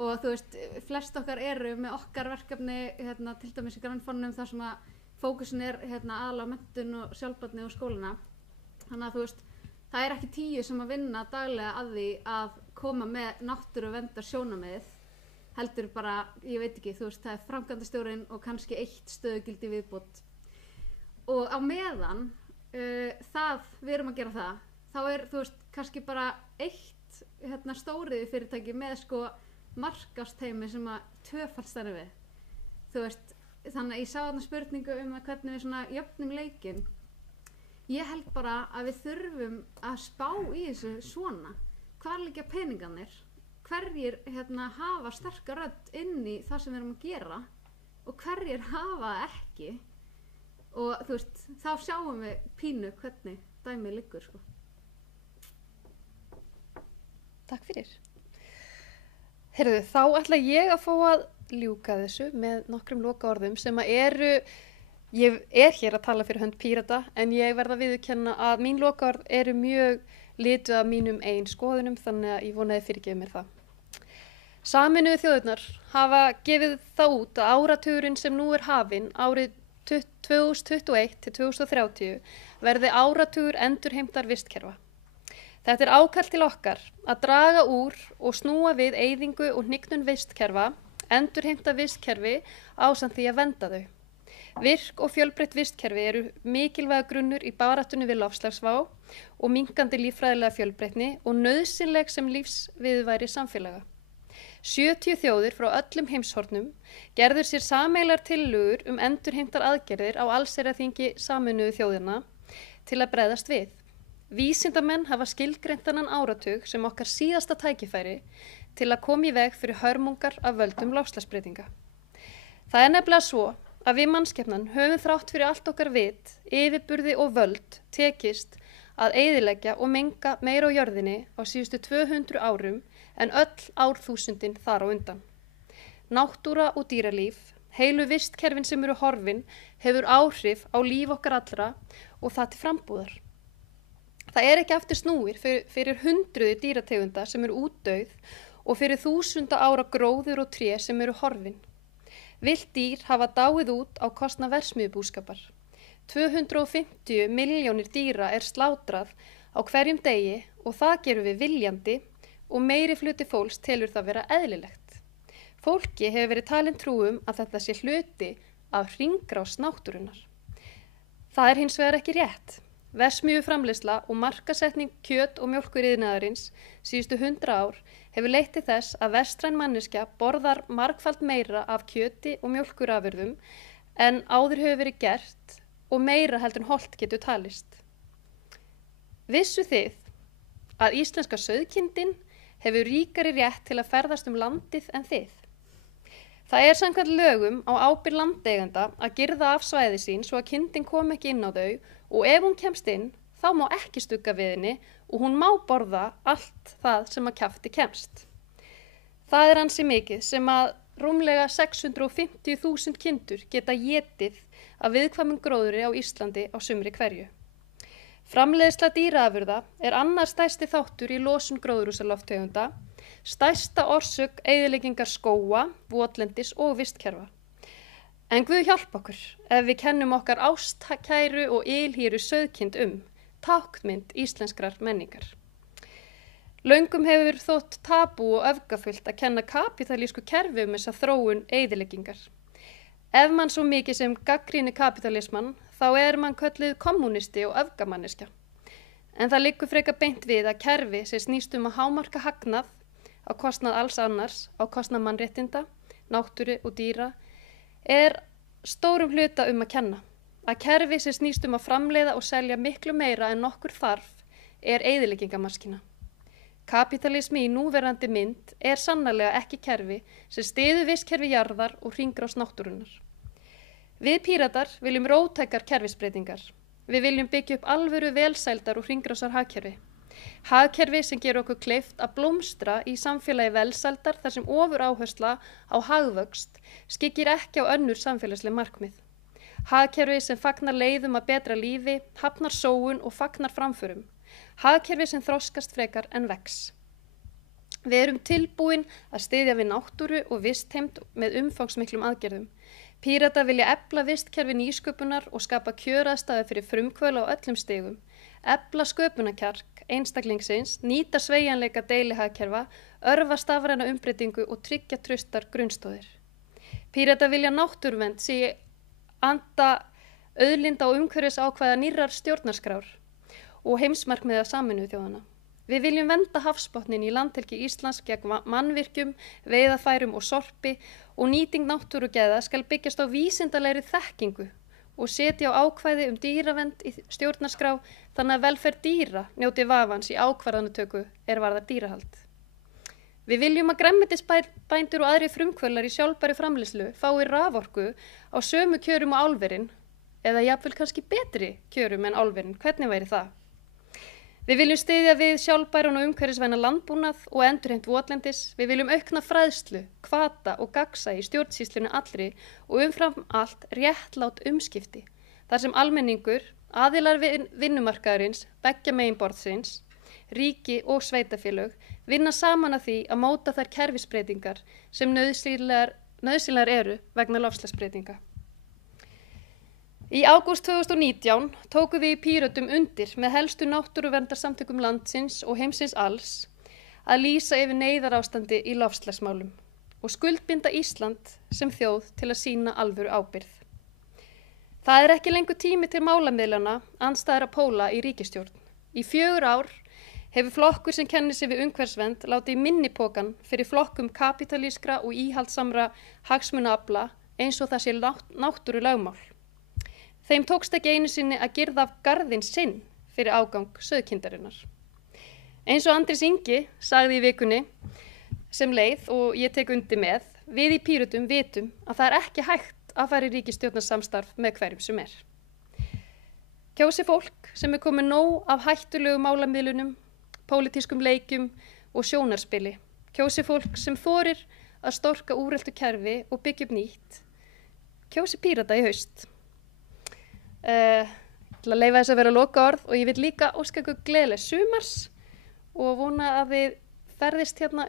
og þú veist, flest okkar eru með okkar verkefni til dæmis í grannfónum þar sem að fókusin er aðalega á menntun og sjálfbærni og skólana, þannig að þú veist það er ekki 10 sem að vinna daglega að því að koma með náttúruverndar sjónarmið, heldur bara, ég veit ekki, þú veist, það er framkvæmdastjórinn og kannski 1 stöðugildi viðbót. Og á meðan við erum að gera það, þá er, þú veist, kannski bara 1 stóriði fyrirtæki með sko markasteymi sem að tvöfalt stærri við. Þú veist, þannig að ég sá þarna spurningu að hvernig við svona jöfnum leikinn. Ég held bara að við þurfum að spá í þessu svona. Hvar liggja peningarnir? Hverjir hafa sterka rödd inn í það sem við erum að gera og hverjir hafa það ekki? Og þú veist, þá sjáum við pínu hvernig dæmið liggur sko. Takk fyrir. Heyrðu, þá ætla ég að fá að ljúka þessu með nokkrum lokaorðum sem að eru, ég er hér að tala fyrir hönd Pírata en ég verð að viðurkenna að mín lokaorð eru mjög lituð af mínum eigin skoðunum þannig að ég vonaði fyrirgefið mér það. Sameinuðu þjóðirnar hafa gefið það út að áratugurinn sem nú er hafinn árið 2021 til 2030 verði áratugur endurheimtar vistkerfa. Þetta er ákall til okkar að draga úr og snúa við eyðingu og hnignun vistkerfa, endurheimta vistkerfi ásamt því að vernda þau. Virk og fjölbreytt vistkerfi eru mikilvæga grunnur í baráttunni við loftslagsvá og minnkandi líffræðilega fjölbreytni og nauðsynleg sem lífsviðurværi samfélaga. 70 þjóðir frá öllum heimshornum gerðu sér sameiginlegar tillögur endurheimtar aðgerðir á allsherjarþingi Sameinuðu þjóðanna til að bregðast við. Vísindamenn hafa skilgreint þennan áratug sem okkar síðasta tækifæri til að koma í veg fyrir hörmungar af völdum loftslagsbreytinga. Það er nefnilega svo að við mannskepnan höfum þrátt fyrir allt okkar vit, yfirburði og völd tekist að eyðileggja og menga meira á jörðinni á síðustu 200 árum en öll árþúsundin þar á undan. Náttúra og dýralíf, heilu vistkerfin sem eru horfin, hefur áhrif á líf okkar allra og það til frambúðar. Það er ekki aftur snúir fyrir hundruði dýrategunda sem eru útdauð og fyrir 1000 ára gróður og tré sem eru horfin. Villt dýr hafa dáið út á kostnað verksmiðjubúskapar. 250 milljónir dýra er slátrað á hverjum degi og það gerum við viljandi og meiri hluti fólks telur það vera eðlilegt. Fólki hefur verið talin trúum að þetta sé hluti af hringrás náttúrunnar. Það er hins vegar ekki rétt. Verksmiðjuframleiðsla og markasetning kjöt- og mjólkuriðnaðarins síðustu 100 ár hefur leitt til þess að vestræn manneskja borðar margfalt meira af kjöti og mjólkurafurðum en áður hefur verið gert og meira heldur en hollt getur talist. Vissu þið að íslenska sauðkindin hefur ríkari rétt til að ferðast landið en þið? Það er samkvæmt lögum á ábyrgð landeiganda að girða af svæði sín svo að kindin kom ekki inn á þau og ef hún kemst inn þá má ekki stugga við henni og hún má borða allt það sem að kjafti kemst. Það er ansi mikið sem að rúmlega 650.000 kindur geta étið af viðkvæmum gróðri á Íslandi á sumri hverju. Framleiðsla dýraafurða er annar stærsti þáttur í losun gróðurhúsalofttegunda, stærsta orsök eyðileggingar skóga, votlendis og vistkerfa. En Guð hjálp okkur ef við kennum okkar ástkæru og ylhýru sauðkind táknmynd íslenskrar menningar. Löngum hefur þótt tabú og öfgafullt að kenna kapítalísku kerfi þessa þróun eyðileggingar. Ef mann svo mikið sem gagnrýnir kapítalismann, þá er mann kölluð kommunisti og öfgamanneskja. En það liggur frekar beint við að kerfi sem snýst að hámarka hagnað á kostnað alls annars, á kostnað mannréttinda, náttúru og dýra, er stórum hluta að kenna. Að kerfi sem snýst að framleiða og selja miklu meira en nokkur þarf er eyðileggingamaskína. Kapítalismi í núverandi mynd er sannarlega ekki kerfi sem styður vistkerfi jarðar og hringrás náttúrunnar. Við Píratar viljum róttækar kerfisbreytingar. Við viljum byggja upp alvöru velsældar og hringrásar hagkerfi. Hagkerfi sem gerur okkur kleift að blómstra í samfélagi velsældar þar sem ofur áhersla á hagvöxt skyggir ekki á önnur samfélagsleg markmið. Hagkerfi sem fagnar leiðum að betra lífi, hafnar sóun og fagnar framförum. Hagkerfi sem þroskast frekar en vex. Við erum tilbúin að styðja við náttúru og vistheimt með umfangsmiklum aðgerðum. Píratar vilja efla vistkerfi nýsköpunar og skapa kjöraðstæður fyrir frumkvöðla á öllum stigum, efla sköpunarkjark einstaklingsins, nýta sveigjanleika deilihagkerfa, örva stafræna umbreytingu og tryggja traustar grunnstóðir. Píratar vilja náttúruvernd sé anda auðlinda og umhverfisákvæða nýrrar stjórnarskrár og heimsmarkmiða Sameinuðu þjóðanna. Við viljum vernda hafsbotnin í landhelgi Íslands gegn mannvirkjum, veiðarfærum og sorpi og nýting náttúrugæða skal byggjast á vísindalegri þekkingu og setja á ákvæði dýravernd í stjórnarskrá þannig að velferð dýra njóti vafans í ákvarðanatöku varðar dýrahald. Við viljum að grænmetisbændur og aðri frumkvöðlar í sjálfbæri framleiðslu fái raforku á sömu kjörum og álverin eða jafnvel kannski betri kjörum en álverin. Hvernig væri það? Við viljum styðja við sjálfbæran og umhverfisvænan landbúnað og endurheimt votlendis. Við viljum aukna fræðslu, hvata og gagnsæi í stjórnsýslunni allri og umfram allt réttlát umskipti. Þar sem almenningur, aðilar vinnumarkaðarins, beggja megin borðsins, ríki og sveitafélög vinna saman að því að móta þær kerfisbreytingar sem nauðsynlegar eru vegna loftslagsbreytinga. Í ágúst 2019 tókum við í Pírötum undir með helstu náttúruverndarsamtökum landsins og heimsins alls að lýsa yfir neyðarástandi í loftslagsmálum og skuldbinda Ísland sem þjóð til að sýna alvöru ábyrgð. Það er ekki lengur tími til málamiðlana andstæðra póla í ríkisstjórn. Í 4 ár hefur flokkur sem kennir sig við umhverfisvernd látið í minni pokan fyrir flokkum kapitalískra og íhaldsamra hagsmunaafla eins og það sé náttúrulögmál. Þeim tókst ekki einu sinni að girða af garðinn sinn fyrir ágang sauðkindarinnar. Eins og Andrés Ingi sagði í vikunni sem leið, og ég tek undir með, við í Pírötum vitum að það ekki hægt að fara í ríkisstjórnarsamstarf með hverjum sem Kjósi fólk sem komið nóg af hættulegu málamiðlunum, pólitískum leikjum og sjónarspili. Kjósi fólk sem þorir að storka úreltu kerfi og byggja upp nýtt. Kjósi Pírata í haust. Til að leyfa þess að vera lokaorð og ég vil líka óska ykkur gleðileg sumars og vona að þið ferðist hérna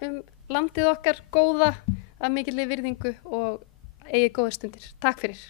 landið okkar góða af mikilli virðingu og eigið góða stundir. Takk fyrir.